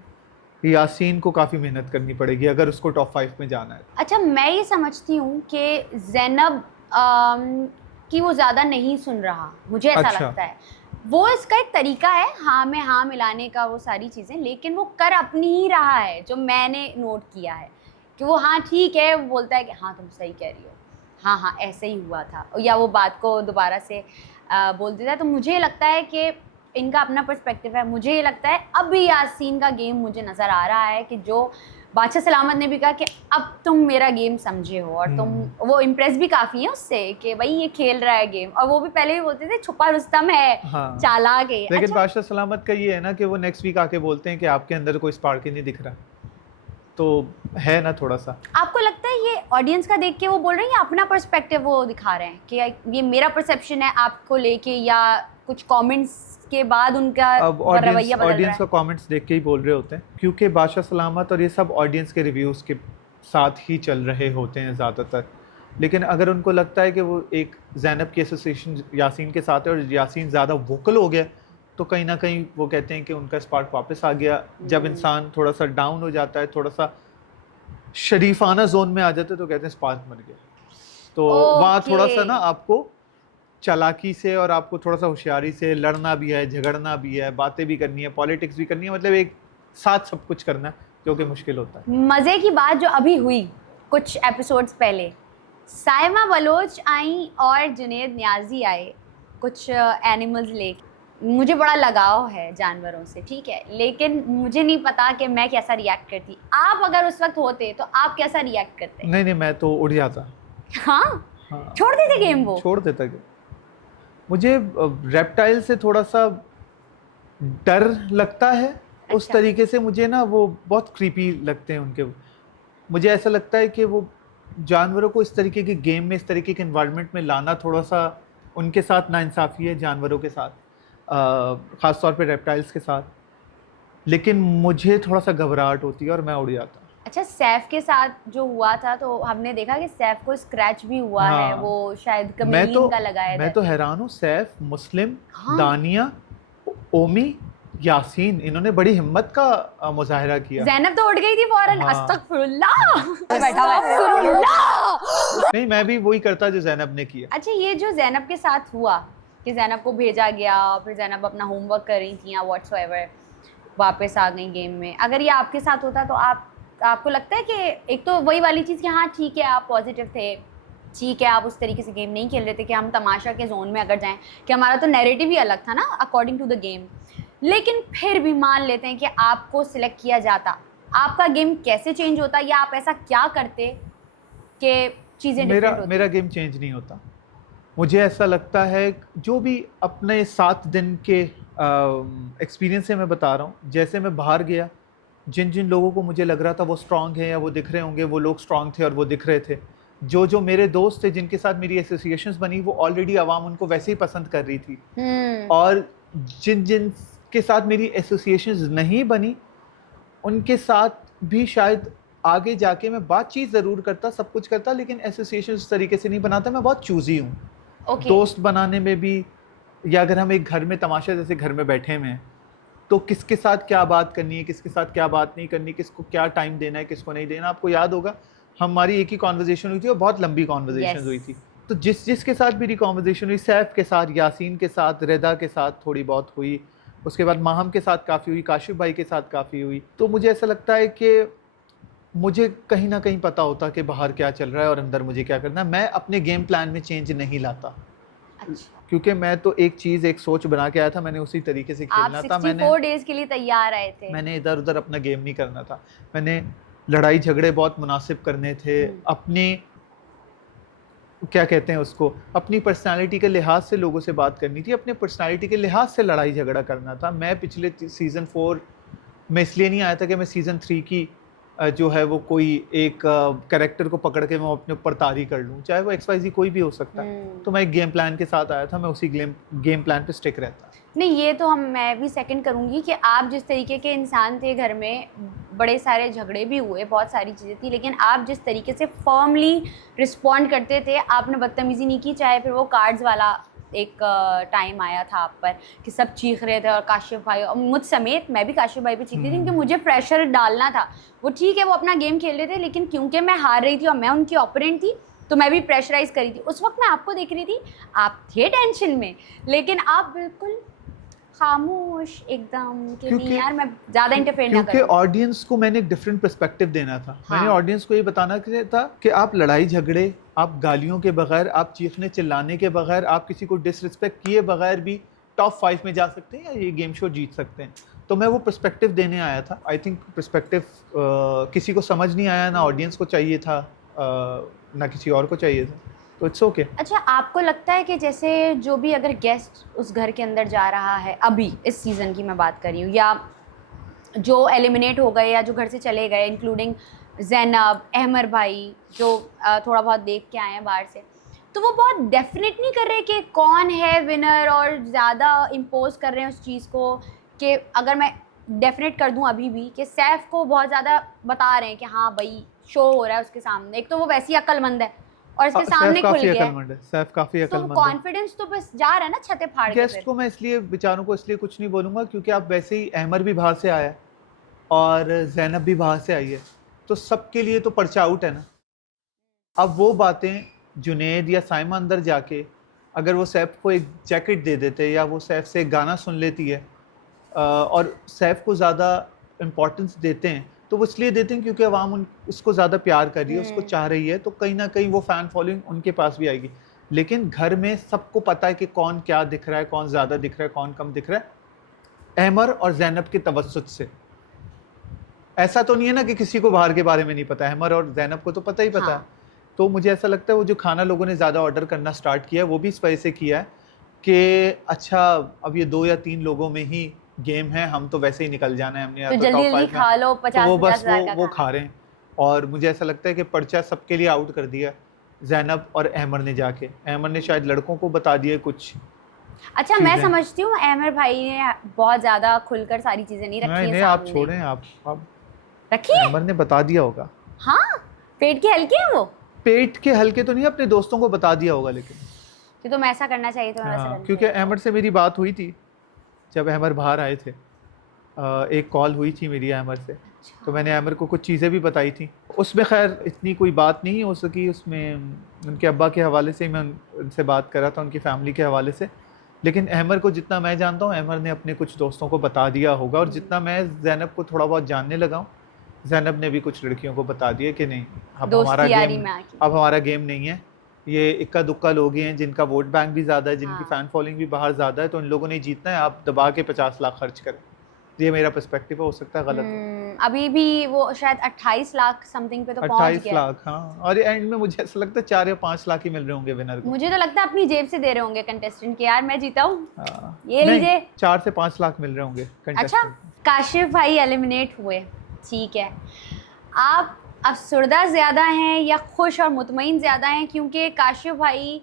यासीन को काफ़ी मेहनत करनी पड़ेगी अगर उसको टॉप 5 में जाना है। अच्छा, मैं ये समझती हूँ कि ज़ैनब कि वो ज़्यादा नहीं सुन रहा, मुझे ऐसा लगता है। वो इसका एक तरीका है हाँ में हाँ मिलाने का, वो सारी चीज़ें, लेकिन वो कर अपनी ही रहा है, जो मैंने नोट किया है कि वो हाँ ठीक है, वो बोलता है कि हाँ तुम सही कह रही हो, हाँ हाँ ऐसे ही हुआ था, या वो बात को दोबारा से बोल देता है। तो मुझे लगता है कि इनका अपना पर्सपेक्टिव है। मुझे ये लगता है अब भी यासीन का गेम मुझे नज़र आ रहा है कि जो बादशाह सलामत ने भी कहा कि अब तुम मेरा गेम समझे हो, और तुम वो इम्प्रेस भी काफ़ी है उससे कि भाई ये खेल रहा है गेम। और वो भी पहले भी बोलते थे छुपा रुस्तम है, हाँ। चालाक है। लेकिन अच्छा, बादशाह सलामत का ये है ना कि वो नेक्स्ट वीक आके बोलते हैं कि आपके अंदर कोई स्पार्क ही नहीं दिख रहा, तो है ना थोड़ा सा। आपको लगता है ये ऑडियंस का देख के वो बोल रहे हैं या अपना पर्सपेक्टिव वो दिखा रहे हैं कि ये मेरा परसेप्शन है आपको लेके, या कुछ कमेंट्स के बाद उनका अब रवैया बदल रहा ऑडियंस का है? कमेंट्स देख के ही बोल रहे होते हैं, क्योंकि बादशाह सलामत और ये सब ऑडियंस के रिव्यूज़ के साथ ही चल रहे होते हैं ज़्यादातर। लेकिन अगर उनको लगता है कि वो एक ज़ैनब की एसोसिएशन यासीन के साथ है और यासीन ज़्यादा वोकल हो गया, तो कहीं ना कहीं वो कहते हैं कि उनका स्पार्क वापस आ गया। जब इंसान थोड़ा सा डाउन हो जाता है, थोड़ा सा शरीफाना जोन में आ जाते हैं, तो कहते हैं स्पार्क मर गया। तो वहाँ थोड़ा सा ना आपको चालाकी से और आपको थोड़ा सा होशियारी से लड़ना भी है, झगड़ना भी है, बातें भी करनी है, पॉलिटिक्स भी करनी है, मतलब एक साथ सब कुछ करना है, जो कि मुश्किल होता है। मज़े की बात जो अभी हुई कुछ एपिसोड्स पहले, साइमा बलोच आई और जुनेद नियाजी आए कुछ एनिमल्स लेके। मुझे बड़ा लगाव है जानवरों से, ठीक है, लेकिन मुझे नहीं पता कि मैं कैसा रिएक्ट करती। आप अगर उस वक्त होते तो आप कैसा रिएक्ट करते? नहीं नहीं, मैं तो उड़ जाता। हाँ, हाँ, छोड़ देते गेम वो? छोड़ देता। मुझे रेप्टाइल से थोड़ा सा डर लगता है। उस अच्छा। तरीके से मुझे ना वो बहुत क्रीपी लगते हैं उनके। मुझे ऐसा लगता है कि वो जानवरों को इस तरीके के गेम में, इस तरीके के इन्वायरमेंट में लाना थोड़ा सा उनके साथ नाइंसाफ़ी है, जानवरों के साथ, ख़ास तौर पे रेप्टाइल्स के साथ। लेकिन मुझे थोड़ा सा घबराहट होती है और मैं उड़ जाता। अच्छा, सैफ के साथ जो हुआ था तो हमने देखा कि सैफ को स्क्रैच भी हुआ है, हाँ, वो शायद कमीलियन का लगाया था। मैं तो हैरान हूँ, सैफ, मुस्लिम, हाँ। दानिया, ओमी, यासीन, इन्होंने बड़ी हिम्मत का मुजाहिरा किया। ज़ैनब तो उठ गई थी फौरन, हाँ। अस्तगफुरुल्लाह बैठा हुआ है। अस्तगफुरुल्लाह। नहीं, मैं भी वही करता जो ज़ैनब ने किया। अच्छा, ये जो ज़ैनब के साथ हुआ कि ज़ैनब को भेजा गया, फिर ज़ैनब अपना होमवर्क कर रही थी या व्हाट्सएवर, वापस आ गई गेम में, अगर ये आपके साथ होता तो आपको लगता है कि एक तो वही वाली चीज़ कि हाँ ठीक है आप पॉजिटिव थे, ठीक है आप उस तरीके से गेम नहीं खेल रहे थे कि हम तमाशा के जोन में अगर जाएं, कि हमारा तो नैरेटिव ही अलग था ना अकॉर्डिंग टू द गेम, लेकिन फिर भी मान लेते हैं कि आपको सिलेक्ट किया जाता, आपका गेम कैसे चेंज होता, या आप ऐसा क्या करते कि चीज़ें डिफरेंट होती? मेरा गेम चेंज नहीं होता। मुझे ऐसा लगता है जो भी अपने 7 दिन के एक्सपीरियंस से मैं बता रहा हूँ, जैसे मैं बाहर गया, जिन जिन लोगों को मुझे लग रहा था वो स्ट्रांग है या वो दिख रहे होंगे, वो लोग स्ट्रांग थे और वो दिख रहे थे। जो जो मेरे दोस्त थे जिनके साथ मेरी एसोसिएशंस बनी, वो ऑलरेडी आवाम उनको वैसे ही पसंद कर रही थी। और जिन जिन के साथ मेरी एसोसिएशंस नहीं बनी, उनके साथ भी शायद आगे जाके मैं बातचीत ज़रूर करता, सब कुछ करता, लेकिन एसोसिएशन उस तरीके से नहीं बनाता। मैं बहुत चूज़ी हूँ। Okay. दोस्त बनाने में भी, या अगर हम एक घर में तमाशा जैसे घर में बैठे हुए हैं, तो किसके साथ क्या बात करनी है, किसके साथ क्या बात नहीं करनी, किसको क्या टाइम देना है, किसको नहीं देना। आपको याद होगा हमारी एक ही कॉन्वर्जेशन हुई थी और बहुत लंबी कॉन्वर्जेशन Yes. हुई थी। तो जिसके साथ मेरी कॉन्वर्जेशन हुई, सैफ के साथ, यासीन के साथ, रेदा के साथ थोड़ी बहुत हुई, उसके बाद माहम के साथ काफ़ी हुई, काशिफ भाई के साथ काफ़ी हुई। तो मुझे ऐसा लगता है कि मुझे कहीं ना कहीं पता होता कि बाहर क्या चल रहा है और अंदर मुझे क्या करना है। मैं अपने गेम प्लान में चेंज नहीं लाता। अच्छा, क्योंकि मैं तो एक चीज़, एक सोच बना के आया था, मैंने उसी तरीके से आप खेलना था। 64 डेज के लिए तैयार आए थे। मैंने इधर उधर अपना गेम नहीं करना था। मैंने लड़ाई झगड़े बहुत मुनासिब करने थे, अपने क्या कहते हैं उसको, अपनी पर्सनालिटी के लिहाज से लोगों से बात करनी थी, अपने पर्सनालिटी के लिहाज से लड़ाई झगड़ा करना था। मैं पिछले सीज़न 4 में इसलिए नहीं आया था कि मैं सीज़न 3 की जो है वो कोई एक कैरेक्टर को पकड़ के मैं अपने ऊपर तारी कर लूँ, चाहे वो XYZ कोई भी हो सकता है। तो मैं एक गेम प्लान के साथ आया था, मैं उसी गेम प्लान पे स्टिक रहता। नहीं, ये तो मैं भी सेकंड करूंगी कि आप जिस तरीके के इंसान थे, घर में बड़े सारे झगड़े भी हुए, बहुत सारी चीज़ें थी, लेकिन आप जिस तरीके से फर्मली रिस्पॉन्ड करते थे, आपने बदतमीज़ी नहीं की। चाहे फिर वो कार्ड्स वाला एक टाइम आया था आप पर कि सब चीख रहे थे, और काशिफ भाई और मुझ समेत, मैं भी काशिफ भाई पे चीखती थी क्योंकि मुझे प्रेशर डालना था। वो ठीक है, वो अपना गेम खेल रहे थे, लेकिन क्योंकि मैं हार रही थी और मैं उनकी ओपोनेंट थी, तो मैं भी प्रेशराइज करी थी। उस वक्त मैं आपको देख रही थी, आप थे टेंशन में, लेकिन आप बिल्कुल खामोश एकदम कि नहीं क्योंकि यार मैं ज़्यादा इंटरफेयर ना क्योंकि करूं? ऑडियंस को मैंने एक डिफरेंट पर्सपेक्टिव देना था। मैंने हाँ। ऑडियंस को ये बताना था कि आप लड़ाई झगड़े, आप गालियों के बगैर, आप चीखने चिल्लाने के बगैर, आप किसी को डिसरिस्पेक्ट किए बगैर भी टॉप 5 में जा सकते हैं या ये गेम शो जीत सकते हैं। तो मैं वो पर्सपेक्टिव देने आया था। आई थिंक पर्सपेक्टिव किसी को समझ नहीं आया, ना ऑडियंस को चाहिए था, ना किसी और को चाहिए था, तो इट्स ओके। अच्छा, आपको लगता है कि जैसे जो भी अगर गेस्ट उस घर के अंदर जा रहा है, अभी इस सीज़न की मैं बात कर रही हूँ, या जो एलिमिनेट हो गए या जो घर से चले गए, इंक्लूडिंग ज़ैनब, अहमर भाई जो थोड़ा बहुत देख के आए हैं बाहर से, तो वो बहुत डेफिनेट नहीं कर रहे कि कौन है विनर, और ज़्यादा इम्पोज कर रहे हैं उस चीज़ को कि अगर मैं डेफिनेट कर दूं अभी भी कि सैफ को बहुत ज़्यादा बता रहे हैं कि हाँ भाई शो हो रहा है उसके सामने, एक तो वो वैसी अक्लमंद है और इसके सामने खुल गया है, सैफ काफी तो अकलमंद है। कॉन्फिडेंस तो बस जा रहा है ना छते फाड़ के। गेस्ट फिर को मैं इसलिए बेचारों को इसलिए कुछ नहीं बोलूंगा क्योंकि आप वैसे ही अहमर भी बाहर से आया है और जैनब भी बाहर से आई है, तो सबके लिए तो पर्चा आउट है ना। अब वो बातें जुनैद या साइमा अंदर जाके अगर वो सैफ को एक जैकेट दे देते या वो सैफ से एक गाना सुन लेती है और सैफ को ज़्यादा इम्पोर्टेंस देते हैं, तो वो इसलिए देते हैं क्योंकि अवाम उसको ज़्यादा प्यार कर रही है, उसको चाह रही है, तो कहीं ना कहीं वो फ़ैन फॉलोइंग उनके पास भी आएगी। लेकिन घर में सबको पता है कि कौन क्या दिख रहा है, कौन ज़्यादा दिख रहा है, कौन कम दिख रहा है। अहमर और जैनब के तवस्सुत से ऐसा तो नहीं है ना कि किसी को बाहर के बारे में नहीं पता है, अहमर और जैनब को तो पता ही पता हाँ। है। तो मुझे ऐसा लगता है वो जो खाना लोगों ने ज़्यादा ऑर्डर करना स्टार्ट किया है वो भी इस वजह से किया है कि अच्छा अब ये 2 या 3 लोगों में ही गेम है, हम तो वैसे ही निकल जाना है, हमने तो तो जल्दी टॉप जल्दी 5 खा में, लो, तो 50 वो 50 बस हज़ार का वो खाना। खा रहे हैं। और मुझे ऐसा लगता है कि पर्चा सबके लिए आउट कर दिया जैनब और अहमर ने जाके। अहमर ने शायद लड़कों को बता दिया कुछ। अच्छा, मैं चीज़ें। समझती हूँ अहमर भाई ने बहुत ज़्यादा खुलकर सारी चीज़ें नहीं रखी नहीं है नहीं, आप सामने। छोड़ें, आप रखी है? अहमर ने बता दिया होगा। हाँ, पेट के हल्के हैं वो। पेट के हल्के तो नहीं, अपने दोस्तों को बता दिया होगा लेकिन। कि तुम्हें ऐसा करना चाहिए, तुम्हें वैसा हाँ, करना क्योंकि चाहिए। अहमर से मेरी बात हुई थी जब अहमर बाहर आए थे। एक कॉल हुई थी मेरी अहमर से, तो मैंने अहमर को कुछ चीज़ें भी बताई थी। उसमें खैर इतनी कोई बात नहीं हो सकी, उसमें उनके अब्बा के हवाले से मैं उनसे बात कर रहा था, उनकी फैमिली के हवाले से। लेकिन अहमर को जितना मैं जानता हूँ, अहमर ने अपने कुछ दोस्तों को बता दिया होगा, और जितना मैं ज़ैनब को थोड़ा बहुत जानने लगा हूँ, ज़ैनब ने भी कुछ लड़कियों को बता दिया कि नहीं, अब हमारा दोस्ती यारी गेम में आके। अब हमारा गेम नहीं है। ये इक्का दुक्का लोग ही हैं जिनका वोट बैंक भी ज़्यादा है, जिनकी हाँ। फ़ैन फॉलोइंग भी बाहर ज़्यादा है, तो इन लोगों ने जीतना है, आप दबा के 50 लाख खर्च करें। ये मेरा पर्सपेक्टिव है, हो सकता है गलत हो। अभी भी वो शायद 28 लाख समथिंग पे तो पहुंच 28 गया है। लाख, हाँ। और एंड में मुझे ऐसा लगता है 4 या 5 लाख ही मिल रहे होंगे विनर को। मुझे तो लगता है अपनी जेब से दे रहे होंगे कंटेस्टेंट के, यार मैं जीता हूँ, हाँ, ये नहीं, लीजिए। 4 से 5 लाख मिल रहे होंगे अच्छा, contestant। काशिफ भाई एलिमिनेट हुए, ठीक है, आप अफसरदा ज़्यादा हैं या खुश और मुतमईन ज़्यादा हैं? क्योंकि काशिफ भाई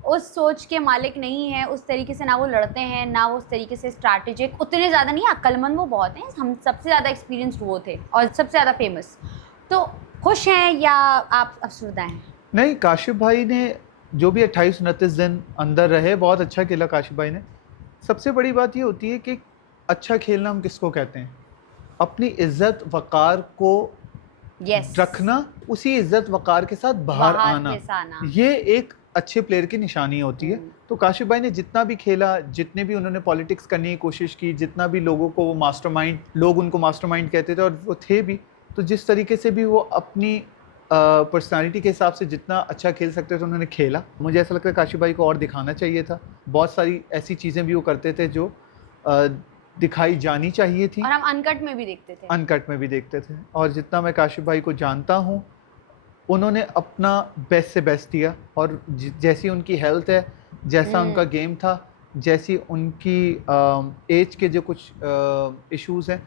उस सोच के मालिक नहीं है, उस तरीके से ना वो लड़ते हैं, ना वो उस तरीके से स्ट्रैटेजिक, उतने ज़्यादा नहीं, अक्लमंद वो बहुत हैं, हम सबसे ज़्यादा एक्सपीरियंस्ड वो थे और सबसे ज़्यादा फेमस। तो खुश हैं या आप अफसरदा हैं? नहीं, काशिफ भाई ने जो भी 28-29 दिन अंदर रहे, बहुत अच्छा खेला काशिफ भाई ने। सबसे बड़ी बात ये होती है कि अच्छा खेलना हम किसको कहते हैं? अपनी इज्जत वक़ार को यस, रखना, उसी इज्जत वक़ार के साथ बाहर आना, ये एक अच्छे प्लेयर की निशानी होती है। तो काशिफ भाई ने जितना भी खेला, जितने भी उन्होंने पॉलिटिक्स करने की कोशिश की, जितना भी लोगों को वो मास्टरमाइंड, लोग उनको मास्टरमाइंड कहते थे और वो थे भी, तो जिस तरीके से भी वो अपनी पर्सनालिटी के हिसाब से जितना अच्छा खेल सकते थे उन्होंने खेला। मुझे ऐसा लगता है काशिफ भाई को और दिखाना चाहिए था। बहुत सारी ऐसी चीज़ें भी वो करते थे जो दिखाई जानी चाहिए थी, और हम अनकट में भी देखते थे। अनकट में भी देखते थे। और जितना मैं काशिफ भाई को जानता हूँ, उन्होंने अपना बेस्ट से बेस्ट दिया, और जैसी उनकी हेल्थ है, जैसा उनका गेम था, जैसी उनकी एज के जो कुछ इश्यूज़ हैं,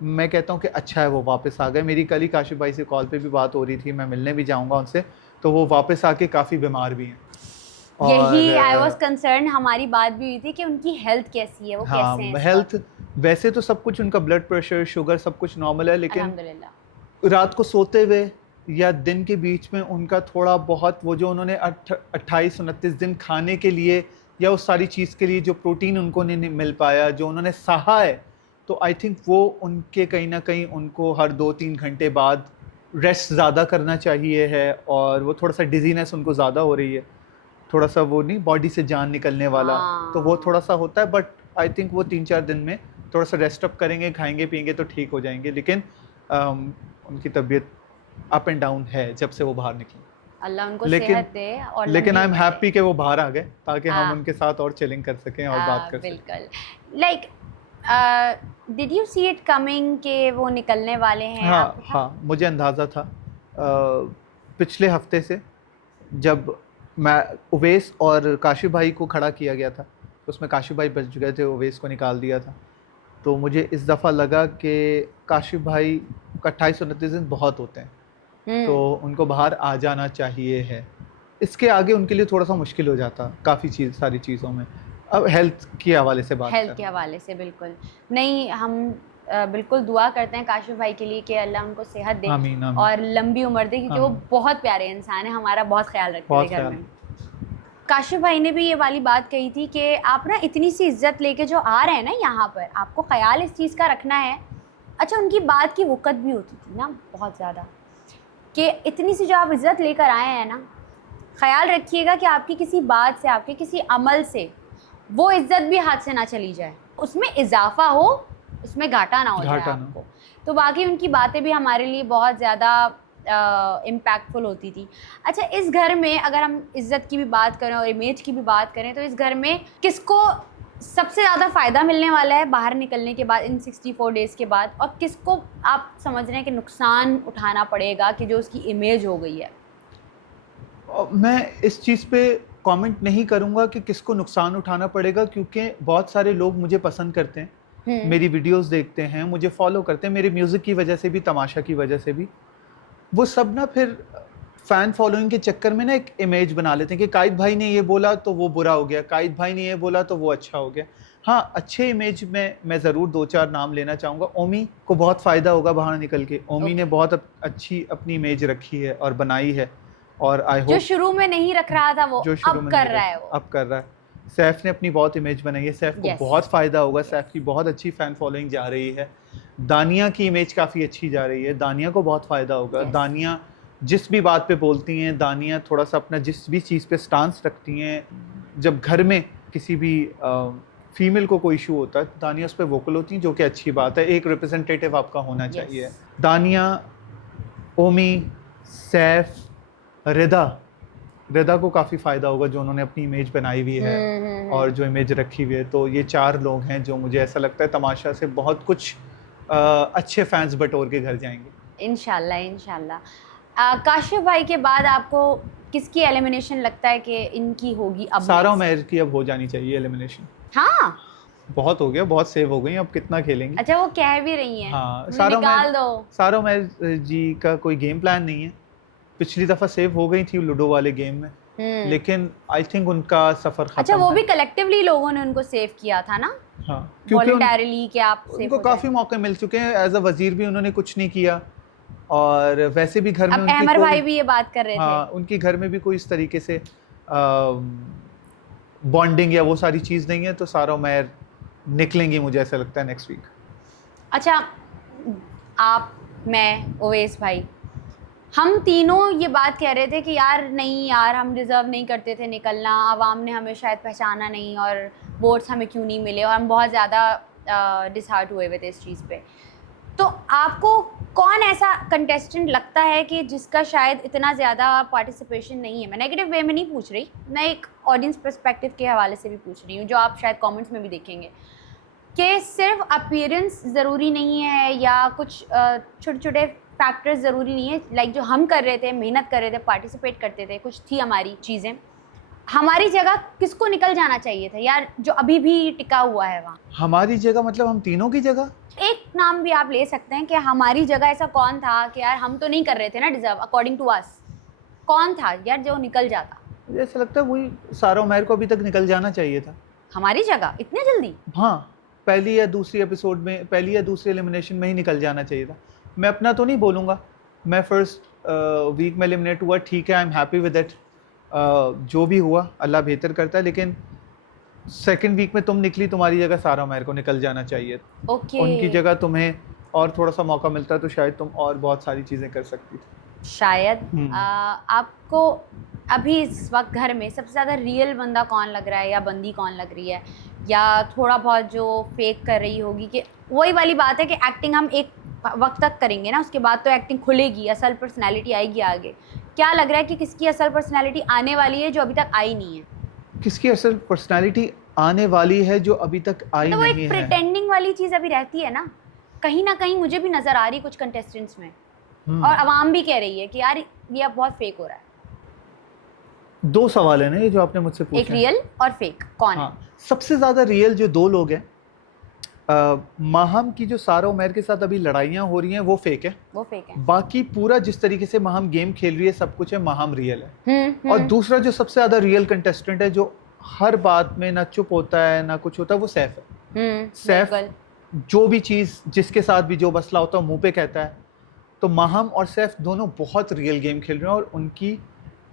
मैं कहता हूँ कि अच्छा है वो वापस आ गए। मेरी कल ही काशिफ भाई से कॉल पे भी बात हो रही थी, मैं मिलने भी जाऊँगा उनसे, तो वो वापस आके काफ़ी बीमार भी हैं। यही आई वाज कंसर्न, हमारी बात भी हुई थी कि उनकी हेल्थ कैसी है, वो हाँ, कैसे हैं? हेल्थ वैसे तो सब कुछ, उनका ब्लड प्रेशर, शुगर सब कुछ नॉर्मल है, लेकिन अल्हम्दुलिल्लाह रात को सोते हुए या दिन के बीच में उनका थोड़ा बहुत वो जो उन्होंने 28-29 दिन खाने के लिए या उस सारी चीज़ के लिए जो प्रोटीन उनको नहीं मिल पाया, जो उन्होंने सहा है, तो आई थिंक वो उनके कहीं ना कहीं उनको हर 2-3 घंटे बाद रेस्ट ज़्यादा करना चाहिए है, और वो थोड़ा सा डिजीनेस उनको ज़्यादा हो रही है, थोड़ा सा वो नहीं, बॉडी से जान निकलने वाला, तो वो थोड़ा सा होता है। बट आई थिंक वो 3-4 दिन में थोड़ा सा रेस्ट अप करेंगे, खाएंगे पिएंगे तो ठीक हो जाएंगे, लेकिन उनकी तबीयत अप एंड डाउन है जब से वो बाहर निकले। अल्लाह उनको लेकिन सेहत दे और लेकिन लंबी आई एम उम्र दे। हैप्पी कि वो बाहर आ गए ताकि हम हाँ। उनके साथ और चिलिंग कर सकें और बात कर सकें। बिल्कुल। Like did you see it coming कि वो निकलने वाले हैं? हाँ आपको था? हाँ, मुझे अंदाज़ा था पिछले हफ्ते से, जब मैं उवैस और काशिफ भाई को खड़ा किया गया था, उसमें काशिफ भाई बच गए थे, उवैस को निकाल दिया था, तो मुझे इस दफ़ा लगा कि काशिफ भाई का 28-29 दिन बहुत होते हैं, तो उनको बाहर आ जाना चाहिए है। इसके आगे उनके लिए थोड़ा सा मुश्किल हो जाता काफ़ी सारी चीज़ों में। अब हेल्थ के हवाले से बात हेल्थ के हवाले से बिल्कुल नहीं, हम बिल्कुल दुआ करते हैं काशिफ भाई के लिए कि अल्लाह उनको सेहत दे आमीन, आमीन। और लंबी उम्र दे, क्योंकि वो बहुत प्यारे इंसान है, हमारा बहुत ख्याल रखते बहुत थे घर ख्याल। में। काशिफ भाई ने भी ये वाली बात कही थी कि आप ना इतनी सी इज्जत लेके जो आ रहे हैं ना यहाँ पर, आपको ख्याल इस चीज़ का रखना है। अच्छा, उनकी बात की वक़्त भी होती थी ना बहुत ज़्यादा, कि इतनी सी जो आप इज़्ज़त लेकर आए हैं ना, ख्याल रखिएगा कि आपकी किसी बात से, आपके किसी अमल से वो इज़्ज़त भी हाथ से ना चली जाए, उसमें इजाफा हो, उसमें घाटा ना हो जाए आपको। तो बाकी उनकी बातें भी हमारे लिए बहुत ज़्यादा इम्पैक्टफुल होती थी। अच्छा, इस घर में अगर हम इज़्ज़त की भी बात करें और इमेज की भी बात करें, तो इस घर में किसको सबसे ज़्यादा फ़ायदा मिलने वाला है बाहर निकलने के बाद, इन 64 डेज़ के बाद, और किसको आप समझ रहे हैं कि नुकसान उठाना पड़ेगा कि जो उसकी इमेज हो गई है? मैं इस चीज़ पे कमेंट नहीं करूँगा कि किसको नुकसान उठाना पड़ेगा, क्योंकि बहुत सारे लोग मुझे पसंद करते हैं, मेरी वीडियोस देखते हैं, मुझे फॉलो करते हैं, मेरे म्यूज़िक की वजह से भी, तमाशा की वजह से भी। वो सब ना फिर फ़ैन फॉलोइंग के चक्कर में ना एक इमेज बना लेते हैं कि कायद भाई ने ये बोला तो वो बुरा हो गया, कायद भाई ने ये बोला तो वो अच्छा हो गया। हाँ, अच्छे इमेज में मैं ज़रूर 2-4 नाम लेना चाहूँगा। ओमी को बहुत फ़ायदा होगा बाहर निकल के। ओमी ने बहुत अच्छी अपनी इमेज रखी है और बनाई है, और आई जो होप शुरू में नहीं रख रहा था वो अब कर रहा है। अब कर रहा है। सैफ ने अपनी बहुत इमेज बनाई है, सैफ को Yes. बहुत फ़ायदा होगा, सैफ की बहुत अच्छी फ़ैन फॉलोइंग जा रही है। दानिया की इमेज काफ़ी अच्छी जा रही है, दानिया को बहुत फ़ायदा होगा। Yes. दानिया जिस भी बात पे बोलती हैं, दानिया थोड़ा सा अपना जिस भी चीज़ पे स्टांस रखती हैं, जब घर में किसी भी फीमेल को कोई इशू होता है, दानिया उस पर वोकल होती हैं, जो कि अच्छी बात है। एक रिप्रेजेंटेटिव आपका होना चाहिए। दानिया, ओमी, सैफ, रिदा को काफ़ी फ़ायदा होगा जो उन्होंने अपनी इमेज बनाई हुई है और जो इमेज रखी हुई है। तो ये 4 लोग हैं जो मुझे ऐसा लगता है तमाशा से बहुत कुछ अच्छे फैंस बटोर के घर जाएंगे इंशाल्लाह, इंशाल्लाह। काशिफ भाई के बाद आपको किसकी एलिमिनेशन लगता है कि इनकी होगी अब? सारा उमैर की अब हो जानी चाहिए एलिमिनेशन। हाँ, बहुत हो गया, बहुत सेव हो गई, अब कितना खेलेंगे। अच्छा, वो कह भी रही हैं हाँ, निकाल दो। सारा उमैर जी का कोई गेम प्लान नहीं है। पिछली दफ़ा सेव हो गई थी लूडो वाले गेम में, लेकिन आई थिंक उनका सफ़र खत्म। अच्छा, वो भी कलेक्टिवली लोगों ने उनको सेव किया था ना? हाँ, क्योंकि वॉलंटरीली कि आप सेव उनको काफ़ी मौके मिल चुके हैं। एज अ वजीर भी उन्होंने कुछ नहीं किया, और वैसे भी घर में अब उनकी अहमर भाई भी ये बात कर रहे हाँ, थे। उनकी घर में भी कोई इस तरीके से बॉन्डिंग या वो सारी चीज़ नहीं है, तो सारा उमैर निकलेंगी मुझे ऐसा लगता है नेक्स्ट वीक। अच्छा, आप, मैं, ओवैस भाई, हम तीनों ये बात कह रहे थे कि यार नहीं यार, हम डिज़र्व नहीं करते थे निकलना, आवाम ने हमें शायद पहचाना नहीं और वोट्स हमें क्यों नहीं मिले, और हम बहुत ज़्यादा डिसहार्ट हुए थे इस चीज़ पे। तो आपको कौन ऐसा कंटेस्टेंट लगता है कि जिसका शायद इतना ज़्यादा पार्टिसिपेशन नहीं है? मैं नेगेटिव वे में नहीं पूछ रही, मैं एक ऑडियंस पर्सपेक्टिव के हवाले से भी पूछ रही हूँ, जो आप शायद कमेंट्स में भी देखेंगे, कि सिर्फ अपीयरेंस ज़रूरी नहीं है या कुछ छोटे छोटे फैक्टर्स ज़रूरी नहीं है। लाइक जो हम कर रहे थे, मेहनत कर रहे थे, पार्टिसिपेट करते थे, कुछ थी हमारी चीज़ें, हमारी जगह किसको निकल जाना चाहिए था यार, जो अभी भी टिका हुआ है वहाँ? हमारी जगह मतलब हम तीनों की जगह? एक नाम भी आप ले सकते हैं कि हमारी जगह ऐसा कौन था कि यार हम तो नहीं कर रहे थे ना डिजर्व, अकॉर्डिंग टू अस, कौन था यार जो निकल जाता? मुझे ऐसा लगता है वही सारा उमैर को अभी तक निकल जाना चाहिए था। हमारी जगह इतने जल्दी? हाँ, पहली या दूसरी एपिसोड में, पहली या दूसरी एलिमिनेशन में ही निकल जाना चाहिए था। मैं अपना तो नहीं बोलूँगा, मैं फर्स्ट वीक में एलिमिनेट हुआ, ठीक है, I am happy with it. जो भी हुआ अल्लाह बेहतर करता है, लेकिन सेकंड वीक में तुम निकली, तुम्हारी जगह सारा उमैर को निकल जाना चाहिए। ओके। उनकी जगह तुम्हें और थोड़ा सा मौका मिलता तो शायद तुम और बहुत सारी चीज़ें कर सकती थी शायद। आपको अभी इस वक्त घर में सबसे ज़्यादा रियल बंदा कौन लग रहा है या बंदी कौन लग रही है, या थोड़ा बहुत जो फेक कर रही होगी? कि वही वाली बात है कि एक्टिंग हम एक वक्त तक करेंगे ना, उसके बाद तो एक्टिंग खुलेगी, असल पर्सनैलिटी आएगी आगे। क्या लग रहा है कि किसकी असल पर्सनैलिटी आने वाली है जो अभी तक आई नहीं है? किसकी असल पर्सनालिटी आने वाली है जो अभी तक आई तो वो नहीं एक है? प्रिटेंडिंग वाली चीज़ अभी रहती है ना, कहीं ना कहीं मुझे भी नज़र आ रही कुछ कंटेस्टेंट्स में, और आवाम भी कह रही है कि यार ये अब बहुत फेक हो रहा है। दो सवाल है ना ये जो आपने मुझसे पूछे। एक रियल और फेक, कौन है? सबसे ज्यादा रियल जो दो लोग हैं, माहम की जो सारा उमर के साथ अभी लड़ाइयाँ हो रही हैं वो फेक है। वो फेक है। बाकी पूरा जिस तरीके से माहम गेम खेल रही है सब कुछ है, माहम रियल है। और हम्म। दूसरा जो सबसे ज्यादा रियल कंटेस्टेंट है जो हर बात में ना चुप होता है ना कुछ होता है, वो सैफ है। सैफ बिल्कुल। जो भी चीज़ जिसके साथ भी जो मसला होता है मुंह पे कहता है। तो माहम और सैफ दोनों बहुत रियल गेम खेल रहे हैं और उनकी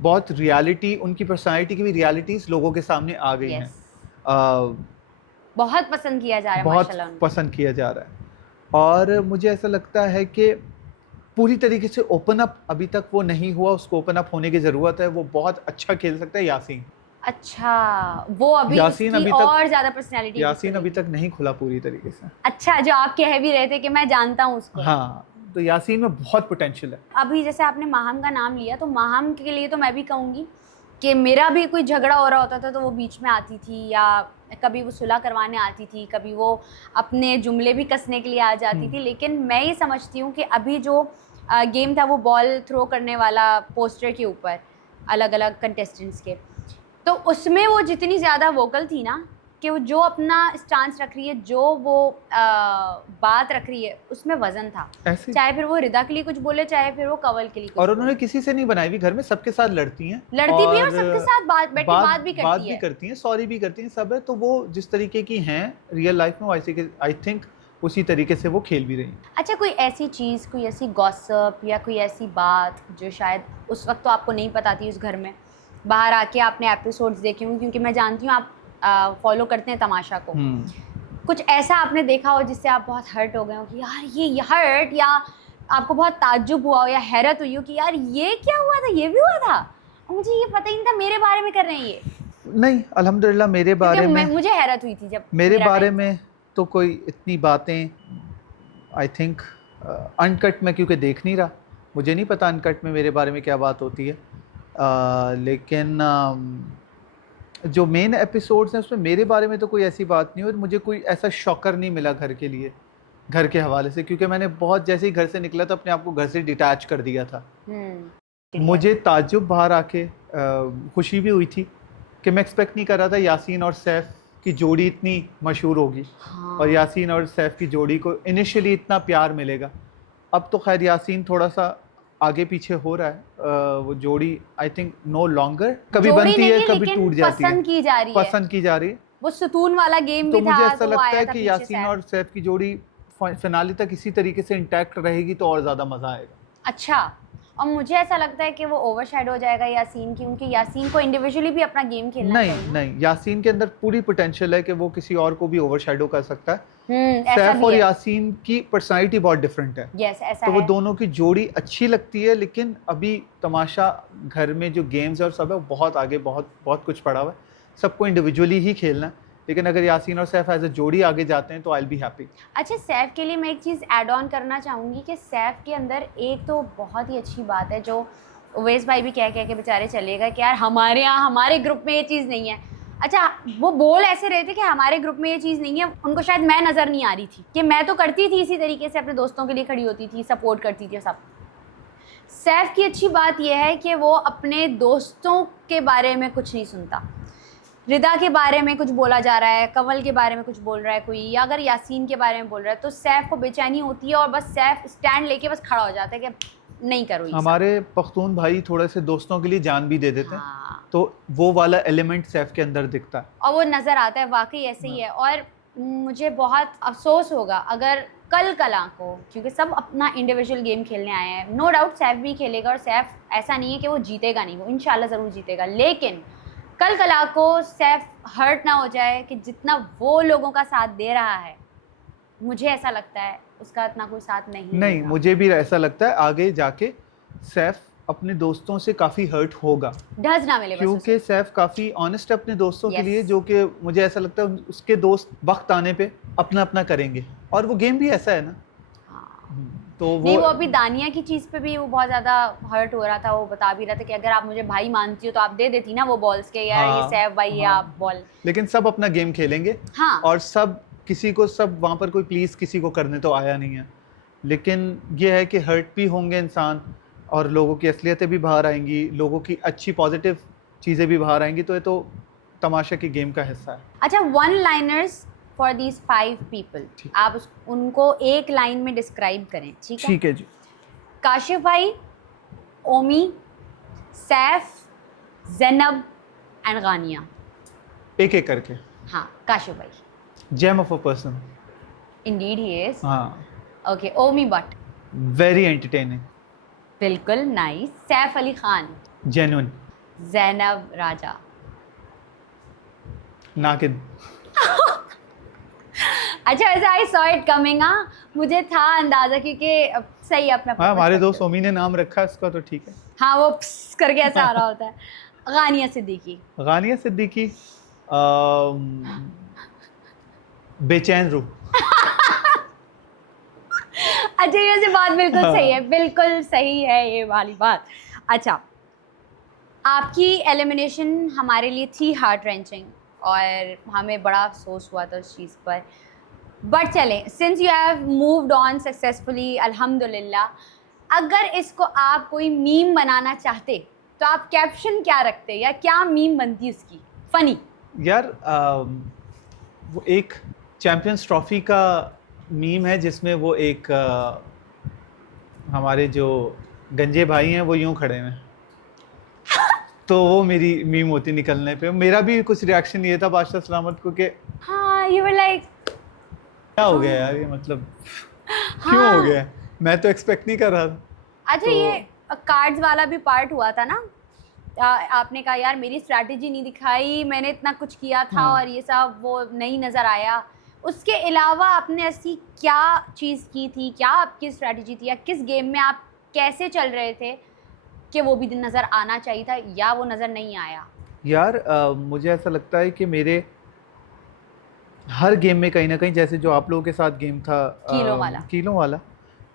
बहुत रियलिटी, उनकी पर्सनालिटी की भी रियलिटीज लोगों के सामने आ गई हैं। बहुत पसंद किया जा रहा है, बहुत माशाल्लाह उनको। पसंद किया जा रहा है। और मुझे ऐसा लगता है कि पूरी तरीके से ओपन अप अभी तक वो नहीं हुआ, उसको ओपन अप होने की ज़रूरत है। वो बहुत अच्छा खेल सकता है यासीन। अच्छा, वो अभी यासीन इसकी अभी तक, और ज्यादा पर्सनालिटी यासीन अभी तक नहीं खुला पूरी तरीके से। अच्छा, जो आप कह भी रहे थे कि मैं जानता हूँ उसको। हाँ, तो यासीन में बहुत पोटेंशियल है। अभी जैसे आपने माहम का नाम लिया, तो माहम के लिए तो मैं भी कहूँगी कि मेरा भी कोई झगड़ा हो रहा होता था तो वो बीच में आती थी, या कभी वो सुलह करवाने आती थी, कभी वो अपने जुमले भी कसने के लिए आ जाती थी। लेकिन मैं ये समझती हूँ कि अभी जो गेम था वो बॉल थ्रो करने वाला पोस्टर के ऊपर अलग अलग कंटेस्टेंट्स के, तो उसमें वो जितनी ज़्यादा वोकल थी ना, कि वो जो अपना स्टांस रख रही है, जो वो बात रख रही है, उसमें वजन था। चाहे फिर वो रिदा के लिए कुछ बोले, चाहे फिर वो कवल के लिए कुछ और उन्होंने किसी से नहीं बनाई हुई, घर में सबके साथ लड़ती हैं, लड़ती भी है और सबके साथ बात भी करती हैं, सॉरी भी करती हैं, सब है। तो वो जिस तरीके की हैं रियल लाइफ में, आई थिंक उसी तरीके से वो खेल भी रही हैं। अच्छा, कोई ऐसी चीज़, कोई ऐसी गॉसिप या कोई ऐसी बात जो शायद उस वक्त तो आपको नहीं पता थी उस घर में, बाहर आके आपने एपिसोड्स देखे होंगे, क्योंकि मैं जानती हूँ आप फॉलो करते हैं तमाशा को, कुछ ऐसा आपने देखा हो जिससे आप बहुत हर्ट हो गए हो कि यार ये हर्ट, या आपको बहुत ताज्जुब हुआ हो या हैरत हुई हो कि यार ये क्या हुआ था, ये भी हुआ था, मुझे ये पता ही नहीं था, मेरे बारे में कर रहे हैं ये? नहीं, अल्हम्दुलिल्लाह मेरे बारे में मुझे हैरत हुई थी जब मेरे बारे में तो कोई इतनी बातें, आई थिंक अनकट में क्योंकि देख नहीं रहा, मुझे नहीं पता अनकट में मेरे बारे में क्या बात होती है। लेकिन जो मेन एपिसोड्स हैं उसमें मेरे बारे में तो कोई ऐसी बात नहीं हुई, और मुझे कोई ऐसा शॉकर नहीं मिला घर के लिए, घर के हवाले से, क्योंकि मैंने बहुत जैसे ही घर से निकला तो अपने आप को घर से डिटैच कर दिया था। मुझे ताज्जुब बाहर आके खुशी भी हुई थी कि मैं एक्सपेक्ट नहीं कर रहा था यासीन और सैफ की जोड़ी इतनी मशहूर होगी। हाँ। और यासीन और सैफ की जोड़ी को इनिशियली इतना प्यार मिलेगा। अब तो खैर यासीन थोड़ा सा आगे पीछे हो रहा है, वो जोड़ी आई थिंक नो लॉन्गर, कभी बनती है कभी टूट जाती है, पसंद की जा रही है। वो सुतून वाला गेम भी तो था, मुझे ऐसा लगता है कि यासीन और सैफ की जोड़ी फिनाले तक इसी तरीके से इंटैक्ट रहेगी तो और ज़्यादा मज़ा आएगा। अच्छा, और मुझे ऐसा लगता है कि वो ओवरशैडो हो जाएगा यासीन, क्योंकि यासीन को इंडिविजुअली भी अपना गेम खेलना चाहिए। नहीं, यासीन के अंदर पूरी पोटेंशियल है कि वो किसी और को भी ओवरशैडो कर सकता है। सैफ और यासीन की पर्सनालिटी बहुत डिफरेंट है। ऐसा तो वो दोनों की जोड़ी अच्छी लगती है, लेकिन अभी तमाशा घर में जो गेम्स और सब है वो बहुत आगे, बहुत कुछ पड़ा हुआ है, सबको इंडिविजुअली ही खेलना है। लेकिन अगर यासीन और सैफ एज अ जोड़ी आगे जाते हैं तो आई विल बी हैप्पी। अच्छा, सैफ के लिए मैं एक चीज़ ऐड ऑन करना चाहूँगी कि सैफ के अंदर एक तो बहुत ही अच्छी बात है, जो उवैस भाई भी कह के बेचारे चलेगा कि यार हमारे यहाँ, हमारे ग्रुप में ये चीज़ नहीं है। अच्छा, वो बोल ऐसे रहे थे कि हमारे ग्रुप में ये चीज़ नहीं है, उनको शायद मैं नज़र नहीं आ रही थी, कि मैं तो करती थी इसी तरीके से, अपने दोस्तों के लिए खड़ी होती थी, सपोर्ट करती थी सब। सैफ की अच्छी बात यह है कि वो अपने दोस्तों के बारे में कुछ नहीं सुनता। रिदा के बारे में कुछ बोला जा रहा है, कंवल के बारे में कुछ बोल रहा है कोई, या अगर यासीन के बारे में बोल रहा है, तो सैफ को बेचैनी होती है और बस सैफ स्टैंड लेके बस खड़ा हो जाता है कि नहीं करो ये। हमारे पख्तून भाई थोड़े से दोस्तों के लिए जान भी दे देते हैं। हाँ। तो वो वाला एलिमेंट सैफ के अंदर दिखता है और वो नज़र आता है, वाकई ऐसे ही है। और मुझे बहुत अफसोस होगा अगर कल कला को, क्योंकि सब अपना इंडिविजुअल गेम खेलने आए हैं, नो डाउट सैफ भी खेलेगा, और सैफ ऐसा नहीं है कि वो जीतेगा नहीं, वो इंशाल्लाह ज़रूर जीतेगा, लेकिन कल कला को सैफ हर्ट ना हो जाए कि जितना वो लोगों का साथ दे रहा है, मुझे ऐसा लगता है उसका इतना कोई साथ नहीं। मुझे भी ऐसा लगता है आगे जाके सैफ अपने दोस्तों से काफ़ी हर्ट होगा, ढज ना मिले बस उसे। क्योंकि सैफ काफ़ी ऑनेस्ट है अपने दोस्तों के Yes. लिए, जो कि मुझे ऐसा लगता है उसके दोस्त वक्त आने पे अपना अपना करेंगे, और वो गेम भी ऐसा है ना। हाँ। तो नहीं, वो अभी दानिया की चीज़ पे भी वो बहुत ज़्यादा हर्ट हो रहा था। वो बता भी रहा था कि अगर आप मुझे भाई मानती हो तो आप दे देती ना वो बॉल्स के, यार ये हाँ, सैफ भाई है, हाँ। आप बॉल। लेकिन सब अपना गेम खेलेंगे, हाँ। और सब किसी को, सब वहाँ पर कोई प्लीज़ किसी को करने तो आया नहीं है, लेकिन ये है कि हर्ट भी होंगे इंसान, और लोगों की असलियतें भी बाहर आएंगी, लोगों की अच्छी पॉजिटिव चीज़ें भी बाहर आएंगी, तो ये तो तमाशा की गेम का हिस्सा है। अच्छा, one liners for these 5 people, आप उनको एक लाइन में डिस्क्राइब करें, ठीक है? ठीक है जी। काशिफ भाई, ओमी, सैफ, ज़ैनब एंड गानिया। एक एक करके। हाँ, काशिफ भाई। Gem of a person. Indeed he is. हाँ। Okay, Omi but. Very entertaining. बिल्कुल नाइस। सैफ अली खान। जेन्युइन। ज़ैनब राजा। नाकिद। अच्छा, वैसे आई सॉ इट कमिंग। हाँ, मुझे था अंदाजा, क्योंकि सही अपना हाँ, हमारे दोस्त ओमी ने नाम रखा इसका, तो ठीक है। हाँ, वो प्स करके ऐसा आ रहा होता है। गानिया सिद्दीकी। गानिया सिद्दीकी। बेचैन रूह। अच्छा, ये से बात बिल्कुल हाँ। सही है, बिल्कुल सही है ये वाली बात। अच्छा, आपकी एलिमिनेशन हमारे लिए थी हार्ट रेंचिंग, और हमें बड़ा अफसोस हुआ था उस चीज़ पर। बट चलें, since you have moved on successfully, अल्हम्दुलिल्लाह, अगर इसको आप कोई मीम बनाना चाहते तो आप कैप्शन क्या रखते, या क्या मीम बनती उसकी फनी? यार, वो एक चैंपियंस ट्रॉफी का मीम है, जिसमें वो एक हमारे जो गंजे भाई हैं वो यूं खड़े हैं, तो वो मेरी मीम होती निकलने पे। मेरा भी कुछ रिएक्शन ये था बादशाह सलामत को कि हाँ, यू वर लाइक क्या हो गया यार, ये मतलब क्यों हो गया, मैं तो एक्सपेक्ट नहीं कर रहा था। अच्छा, तो- ये कार्ड्स वाला भी पार्ट हुआ था ना। आपने कहा यार मेरी स्ट्रैटेजी नहीं दिखाई, मैंने इतना कुछ किया था और ये सब वो नहीं नज़र आया। उसके अलावा आपने ऐसी क्या चीज़ की थी, क्या आपकी स्ट्रैटेजी थी, या किस गेम में आप कैसे चल रहे थे कि वो भी दिन नज़र आना चाहिए था, या वो नज़र नहीं आया? यार, मुझे ऐसा लगता है कि मेरे हर गेम में कहीं ना कहीं, जैसे जो आप लोगों के साथ गेम था कीलों वाला,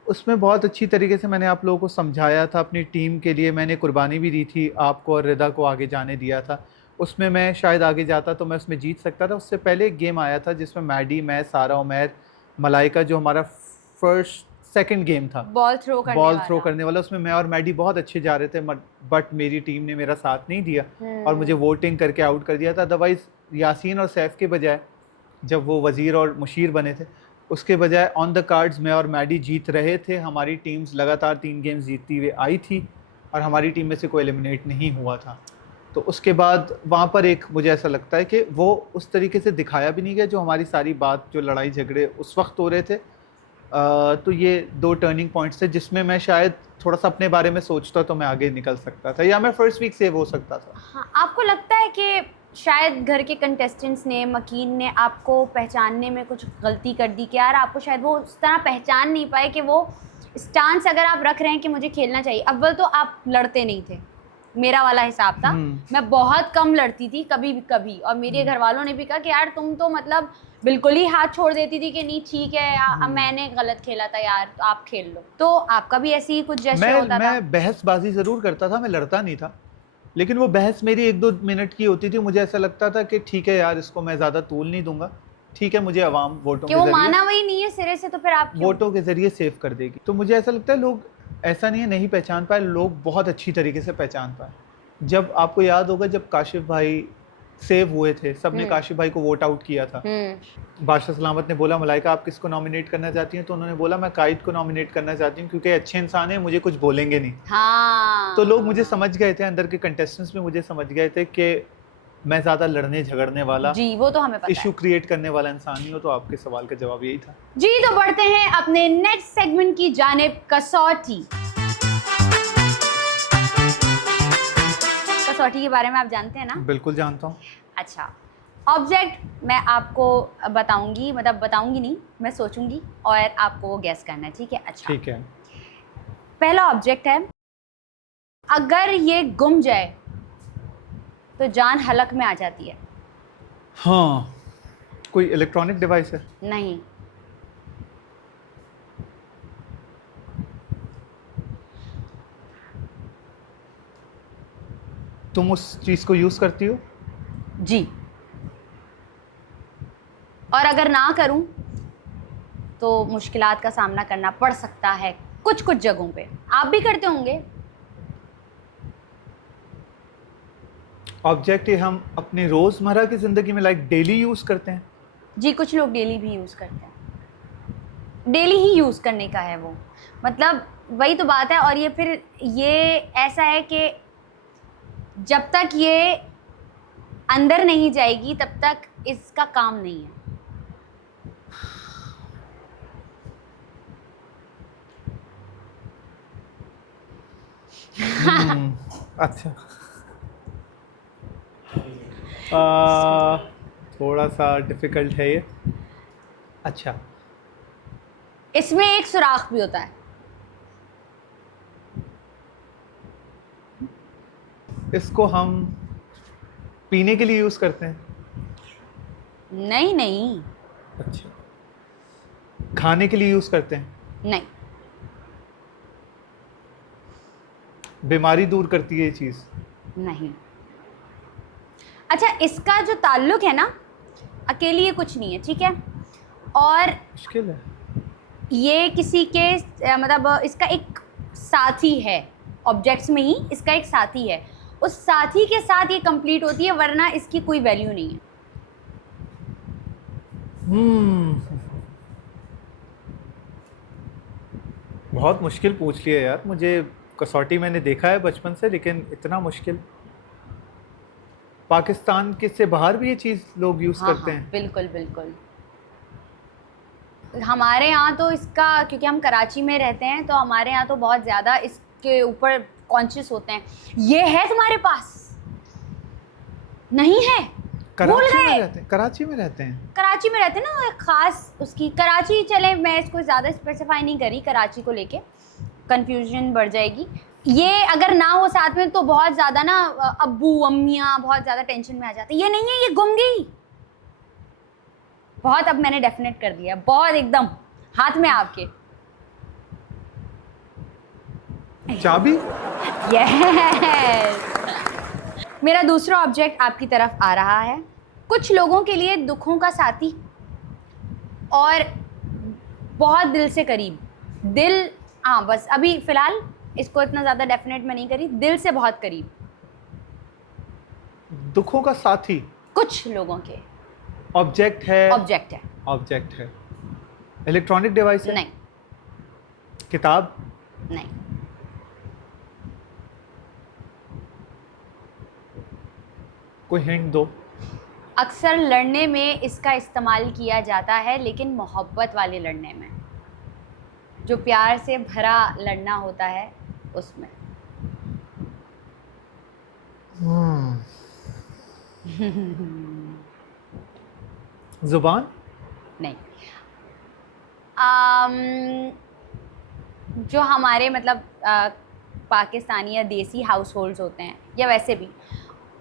उसमें बहुत अच्छी तरीके से मैंने आप लोगों को समझाया था, अपनी टीम के लिए मैंने कुर्बानी भी दी थी, आपको और रिदा को आगे जाने दिया था। उसमें मैं शायद आगे जाता तो मैं उसमें जीत सकता था। उससे पहले एक गेम आया था जिसमें मैडी, मैं, सारा, उमैर, मलाइका, जो हमारा सेकंड गेम था, बॉल थ्रो करने वाला, उसमें मैं और मैडी बहुत अच्छे जा रहे थे, बट मेरी टीम ने मेरा साथ नहीं दिया और मुझे वोटिंग करके आउट कर दिया था। अदरवाइज़ यासीन और सैफ के बजाय, जब वो वज़ीर और मुशीर बने थे, उसके बजाय ऑन द कार्ड्स मैं और मैडी जीत रहे थे। हमारी टीम्स लगातार 3 गेम्स जीतती हुई आई थी और हमारी टीम में से कोई एलिमिनेट नहीं हुआ था। तो उसके बाद वहाँ पर एक, मुझे ऐसा लगता है कि वो उस तरीके से दिखाया भी नहीं गया जो हमारी सारी बात, जो लड़ाई झगड़े उस वक्त हो रहे थे। तो ये 2 टर्निंग पॉइंट्स थे जिसमें मैं शायद थोड़ा सा अपने बारे में सोचता तो मैं आगे निकल सकता था, या मैं फर्स्ट वीक सेव हो सकता था। हाँ, आपको लगता है कि शायद घर के कंटेस्टेंट्स ने, मकीन ने आपको पहचानने में कुछ गलती कर दी कि यार आपको शायद वो उस तरह पहचान नहीं पाए कि वो स्टांस अगर आप रख रहे हैं कि मुझे खेलना चाहिए। अव्वल तो आप लड़ते नहीं थे, मेरा वाला हिसाब था, मैं बहुत कम लड़ती थी कभी भी कभी, और मेरे घर वालों ने भी कहा कि यार तुम तो मतलब बिल्कुल ही हाथ छोड़ देती थी कि नहीं ठीक है मैंने गलत खेला था यार, तो आप खेल लो। तो आपका भी ऐसी ही कुछ जेस्चर होता था? मैं बहसबाजी ज़रूर करता था, मैं लड़ता नहीं था, लेकिन वो बहस मेरी 1-2 मिनट की होती थी। मुझे ऐसा लगता था कि ठीक है यार, इसको मैं ज़्यादा तूल नहीं दूंगा, ठीक है, मुझे अवाम वोटों के जरिए, माना वही नहीं है सिरे से, तो फिर आप वोटों के जरिए सेव कर देगी। तो मुझे ऐसा लगता है लोग ऐसा नहीं पहचान पाए, लोग बहुत अच्छी तरीके से पहचान पाए। जब आपको याद होगा, जब काशिफ भाई सेव हुए थे, सबने काशिफ भाई को वोट आउट किया था, बादशाह सलामत ने बोला मलाइका आप किसको नॉमिनेट करना चाहती हैं, तो उन्होंने बोला मैं कायद को नॉमिनेट करना चाहती हूँ क्योंकि अच्छे इंसान है, मुझे कुछ बोलेंगे नहीं। हाँ। तो लोग मुझे समझ गए थे, अंदर के कंटेस्टेंट्स में मुझे समझ गए थे कि मैं ज़्यादा लड़ने झगड़ने वाला, जी वो तो हमें पता इशू क्रिएट करने वाला इंसान नहीं हो। तो आपके सवाल का जवाब यही था। जी, तो बढ़ते हैं अपने नेक्स्ट सेगमेंट की जानिब, कसौटी। कसौटी के बारे में आप जानते हैं ना? बिल्कुल जानता हूँ। अच्छा, ऑब्जेक्ट मैं आपको बताऊंगी, मतलब बताऊंगी नहीं, मैं सोचूंगी और आपको वो गैस करना है, ठीक है? अच्छा, ठीक है। पहला ऑब्जेक्ट है, अगर ये गुम जाए तो जान हलक में आ जाती है। हाँ, कोई इलेक्ट्रॉनिक डिवाइस है? नहीं। तुम उस चीज को यूज करती हो? जी। और अगर ना करूं तो मुश्किलात का सामना करना पड़ सकता है कुछ कुछ जगहों पे। आप भी करते होंगे। ऑब्जेक्ट ये हम अपनी रोजमर्रा की जिंदगी में लाइक डेली यूज करते हैं? जी, कुछ लोग डेली भी यूज़ करते हैं। डेली ही यूज़ करने का है वो, मतलब वही तो बात है। और ये फिर ये ऐसा है कि जब तक ये अंदर नहीं जाएगी तब तक इसका काम नहीं है। अच्छा। थोड़ा सा डिफिकल्ट है ये। अच्छा, इसमें एक सुराख भी होता है। इसको हम पीने के लिए यूज करते हैं? नहीं नहीं अच्छा, खाने के लिए यूज करते हैं? नहीं। बीमारी दूर करती है ये चीज? नहीं। अच्छा, इसका जो ताल्लुक है ना, अकेली ये कुछ नहीं है, ठीक है। और मुश्किल है। ये किसी के मतलब इसका एक साथी है, ऑब्जेक्ट्स में ही इसका एक साथी है। उस साथी के साथ ये कंप्लीट होती है, वरना इसकी कोई वैल्यू नहीं है। बहुत मुश्किल पूछ लिया यार। मुझे कसौटी मैंने देखा है बचपन से, लेकिन इतना मुश्किल। पाकिस्तान के से बाहर भी ये चीज लोग यूज हाँ करते हाँ, हैं? बिल्कुल बिल्कुल। हमारे यहाँ तो इसका, क्योंकि हम कराची में रहते हैं तो हमारे यहाँ तो बहुत ज़्यादा इसके ऊपर कॉन्शियस होते हैं। ये है तुम्हारे पास? नहीं है? भूल कराची में गए? रहते हैं? कराची में रहते हैं? कराची में रहते हैं ना, एक खास उसकी कराची। चले, मैं इसको ज़्यादा स्पेसिफाई नहीं करी कराची को लेके, कंफ्यूजन बढ़ जाएगी। ये अगर ना हो साथ में तो बहुत ज़्यादा ना अब्बू अम्मियाँ बहुत ज़्यादा टेंशन में आ जाते हैं। ये नहीं है, ये गुम गई। बहुत, अब मैंने डेफिनेट कर दिया, बहुत एकदम हाथ में आपके। चाबी? यस। मेरा दूसरा ऑब्जेक्ट आपकी तरफ आ रहा है। कुछ लोगों के लिए दुखों का साथी और बहुत दिल से करीब। दिल, हाँ बस अभी फ़िलहाल इसको इतना ज़्यादा डेफिनेट मैं नहीं करी। दिल से बहुत करीब दुखों का साथी कुछ लोगों के। ऑब्जेक्ट है? ऑब्जेक्ट है। ऑब्जेक्ट है। इलेक्ट्रॉनिक डिवाइस है? नहीं। किताब? नहीं। कोई हिंट दो। अक्सर लड़ने में इसका इस्तेमाल किया जाता है, लेकिन मोहब्बत वाले लड़ने में, जो प्यार से भरा लड़ना होता है उसमें। जुबान? नहीं। जो हमारे मतलब पाकिस्तानी या देसी हाउस होल्ड्स होते हैं, या वैसे भी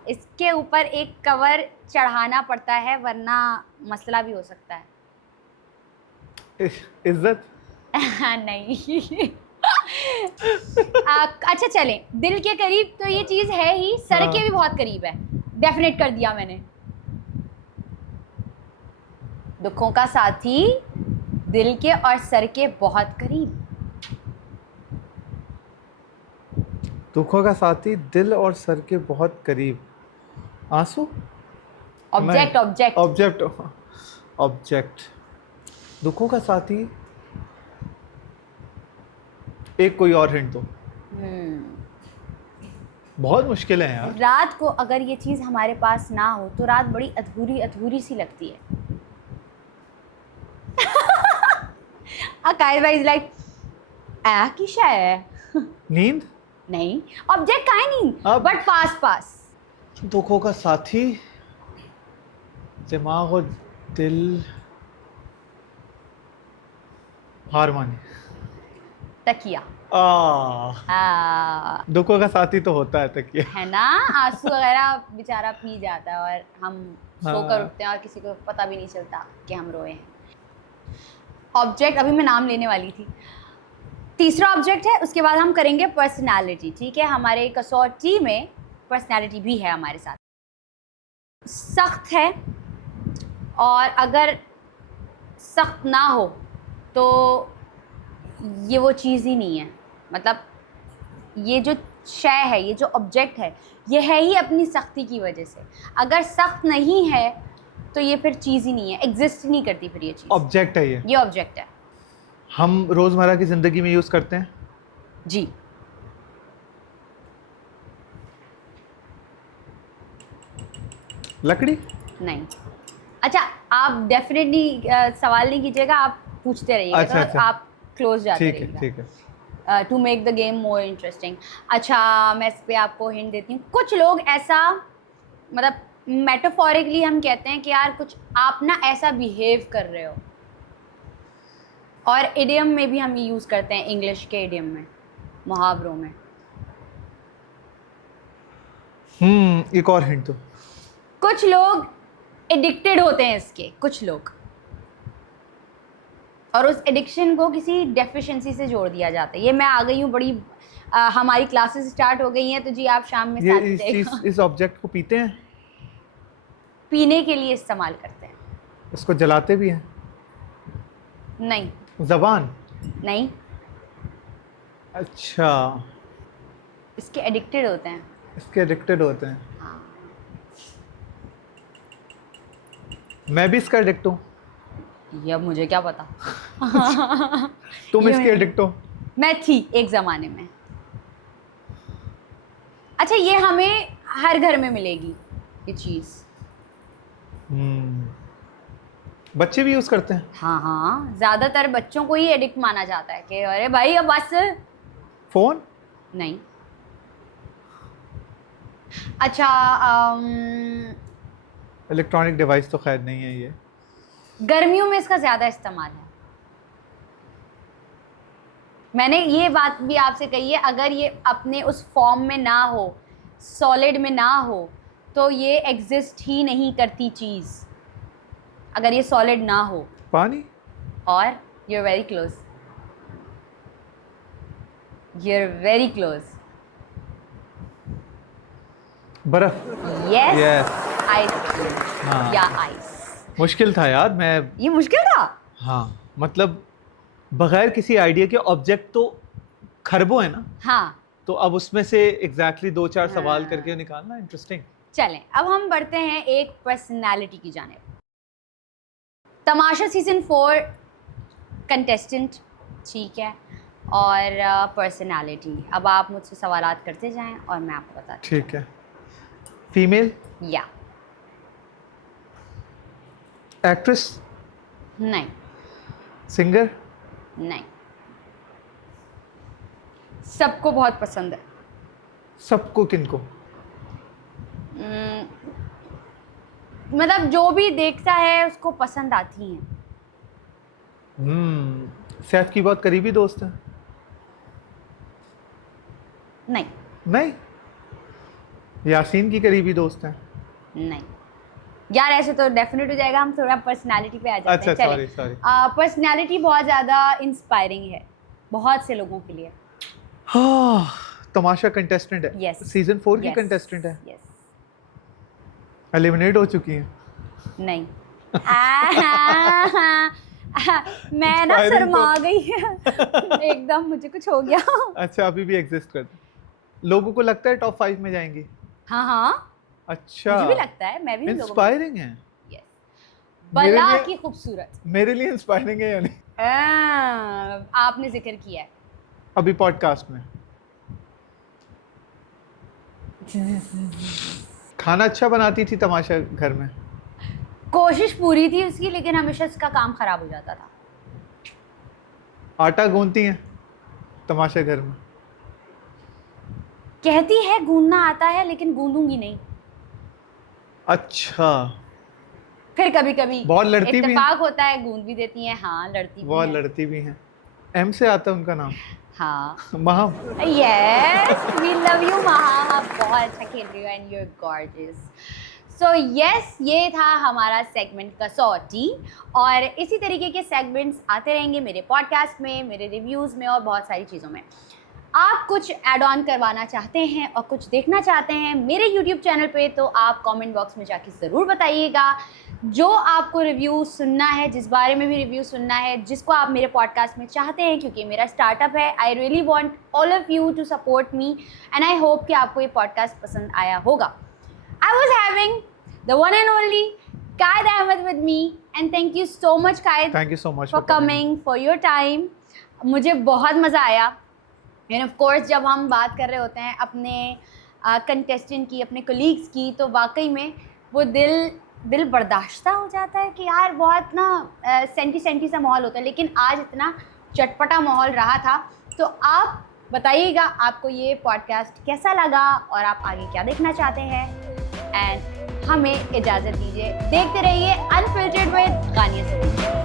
इसके ऊपर एक कवर चढ़ाना पड़ता है, वरना मसला भी हो सकता है। इज्जत? नहीं। अच्छा चलें, दिल के करीब तो ये चीज़ है ही, सर के भी बहुत करीब है। डेफिनेट कर दिया मैंने। दुखों का साथी, दिल के और सर के बहुत करीब। दुखों का साथी, दिल और सर के बहुत करीब। आंसू? Object object object. ऑब्जेक्ट, दुखों का साथी। एक कोई और हिंट दो। बहुत मुश्किल है यार। रात को अगर ये चीज़ हमारे पास ना हो तो रात बड़ी अधूरी अधूरी सी लगती है। अकायल भाई इज लाइक आ किशा है। नींद? नहीं, ऑब्जेक्ट का है नहीं, अब- बट पास पास। दुखों का साथी, दिमाग और दिल। हार मानी। तकिया। दुखों का साथी तो होता है तकिया। है ना, आंसू वगैरह बेचारा पी जाता है और हम सोकर हाँ। उठते हैं और किसी को पता भी नहीं चलता कि हम रोए हैं। ऑब्जेक्ट अभी मैं नाम लेने वाली थी। तीसरा ऑब्जेक्ट है, उसके बाद हम करेंगे पर्सनालिटी। ठीक है, हमारे कसौटी में पर्सनालिटी भी है हमारे साथ। सख्त है, और अगर सख्त ना हो तो ये वो चीज़ ही नहीं है। मतलब ये जो शय है, ये जो ऑब्जेक्ट है, ये है ही अपनी सख्ती की वजह से। अगर सख्त नहीं है तो ये फिर चीज़ ही नहीं है, एग्जिस्ट नहीं करती फिर ये चीज़। ऑब्जेक्ट है ये ऑब्जेक्ट है। हम रोजमर्रा की जिंदगी में यूज करते हैं। जी। लकड़ी? नहीं। अच्छा, आप डेफिनेटली सवाल नहीं कीजिएगा, आप पूछते रहिएगा। अच्छा, तो अच्छा। आप क्लोज जाते ठीक है, रहिएगा ठीक है। To make the game more interesting. अच्छा, मैं इस पे आपको हिंट देती हूँ। कुछ लोग ऐसा, मतलब मेटाफोरिकली हम कहते हैं कि यार कुछ आप ना ऐसा बिहेव कर रहे हो, और इडियम में भी हम ये यूज़ करते हैं, इंग्लिश के इडियम में, मुहावरों में। एक और हिंट दो। कुछ लोग एडिक्टेड होते हैं इसके, कुछ लोग, और उस एडिक्शन को किसी डेफिशिएंसी से जोड़ दिया जाता है। ये मैं आ गई हूँ बड़ी, हमारी क्लासेस स्टार्ट हो गई हैं, तो जी आप शाम में ये साथ जाइएगा। इस ऑब्जेक्ट को पीते हैं? पीने के लिए इस्तेमाल करते हैं। इसको जलाते भी हैं? नहीं। जबान? नहीं, अच्छा, इसके एडिक्टेड होते हैं। इसके एडिक्टेड होते हैं। हाँ। मैं भी इसका एडिक्ट हूँ? ये अब मुझे क्या पता। तुम ये इसके एडिक्ट हो? मैं थी एक ज़माने में। अच्छा, ये हमें हर घर में मिलेगी ये चीज़। बच्चे भी यूज करते हैं? हाँ हाँ, ज़्यादातर बच्चों को ही एडिक्ट माना जाता है कि अरे भाई अब बस। फोन? नहीं। अच्छा, इलेक्ट्रॉनिक डिवाइस तो खैर नहीं है ये। गर्मियों में इसका ज़्यादा इस्तेमाल है। मैंने ये बात भी आपसे कही है, अगर ये अपने उस फॉर्म में ना हो, सॉलिड में ना हो, तो ये एग्जिस्ट ही नहीं करती चीज़, अगर ये सॉलिड ना हो। पानी? और you're very close, you're very close. बर्फ? Yes, Yes. ice हाँ। या आइस। मुश्किल था यार। मैं ये मुश्किल था। हाँ, मतलब बगैर किसी आइडिया के ऑब्जेक्ट तो खरबों है ना, हाँ। तो अब उसमें से एग्जैक्टली 2-4 सवाल हाँ। करके निकालना इंटरेस्टिंग। चलें, अब हम बढ़ते हैं एक पर्सनालिटी की जानिब। तमाशा सीजन 4 कंटेस्टेंट, ठीक है, और पर्सनालिटी। अब आप मुझसे सवालात करते जाएं और मैं आपको बताती ठीक है। फीमेल? या एक्ट्रेस? नहीं। सिंगर? नहीं। सबको बहुत पसंद है। सबको? किनको? मतलब जो भी देखता है उसको पसंद आती हैं। सैफ की बहुत करीबी दोस्त है? नहीं। नहीं। यासीन की करीबी दोस्त है? नहीं यार, ऐसे तो डेफिनेट हो जाएगा, हम थोड़ा पर्सनालिटी पे आ जाते अच्छा, हैं। Sorry sorry. पर्सनालिटी बहुत ज़्यादा इंस्पायरिंग है बहुत से लोगों के लिए। हाँ, तमाशा कंटेस्टेंट है? Yes. सीजन 4 की Yes. कंटेस्टेंट है? Yes. एलिमिनेट हो चुकी हैं? नहीं। मैं ना Inspiring शर्मा तो- गई एकदम, मुझे कुछ हो गया। अच्छा, अभी भी एग्जिस्ट करते हैं। लोगों को लगता है टॉप 5 में जाएंगी? हाँ हाँ, अच्छा, मुझे भी लगता है, मैं भी उन लोगों में। इंस्पायरिंग है। Yes. मेरे बला लिए- की खूबसूरत। मेरे लिए इंस्पायरिंग है या नहीं? आपने जिक्र किया है। अभी पॉडकास्ट में खाना अच्छा बनाती थी तमाशा घर में? कोशिश पूरी थी उसकी, लेकिन हमेशा इसका काम खराब हो जाता था। आटा गूंथती हैं तमाशा घर में? कहती है गूंदना आता है, लेकिन गूंदूंगी नहीं। अच्छा, फिर कभी कभी बहुत लड़ती भी हैं? इत्तेफाक होता है, गूंद भी देती हैं। हाँ, लड़ती भी बहुत हैं। लड़ती भी हैं। एम से आता है उनका नाम? हाँ, Maham. Yes, we love you Maham, आप बहुत अच्छा खेल रही हो and you are gorgeous. So yes, ये था हमारा सेगमेंट कसौटी, और इसी तरीके के सेगमेंट्स आते रहेंगे मेरे पॉडकास्ट में, मेरे रिव्यूज़ में और बहुत सारी चीज़ों में। आप कुछ ऐड ऑन करवाना चाहते हैं और कुछ देखना चाहते हैं मेरे यूट्यूब चैनल पे, तो आप कमेंट बॉक्स में जाके ज़रूर बताइएगा। जो आपको रिव्यू सुनना है, जिस बारे में भी रिव्यू सुनना है, जिसको आप मेरे पॉडकास्ट में चाहते हैं, क्योंकि मेरा स्टार्टअप है, I really want all of you to support me and I hope कि आपको ये पॉडकास्ट पसंद आया होगा। I was having the one and only Qaid Ahmed with me, and thank you so much Qaid, thank you so much for coming, for your time. मुझे बहुत मज़ा आया। एंड ऑफ कोर्स जब हम बात कर रहे होते हैं अपने कंटेस्टेंट की, अपने कोलीग्स की, तो वाकई में वो दिल बर्दाश्ता हो जाता है कि यार बहुत ना सेंटी सा माहौल होता है, लेकिन आज इतना चटपटा माहौल रहा था। तो आप बताइएगा आपको ये पॉडकास्ट कैसा लगा और आप आगे क्या देखना चाहते हैं, एंड हमें इजाज़त दीजिए। देखते रहिए अनफिल्टर्ड विद गानिया सलीम।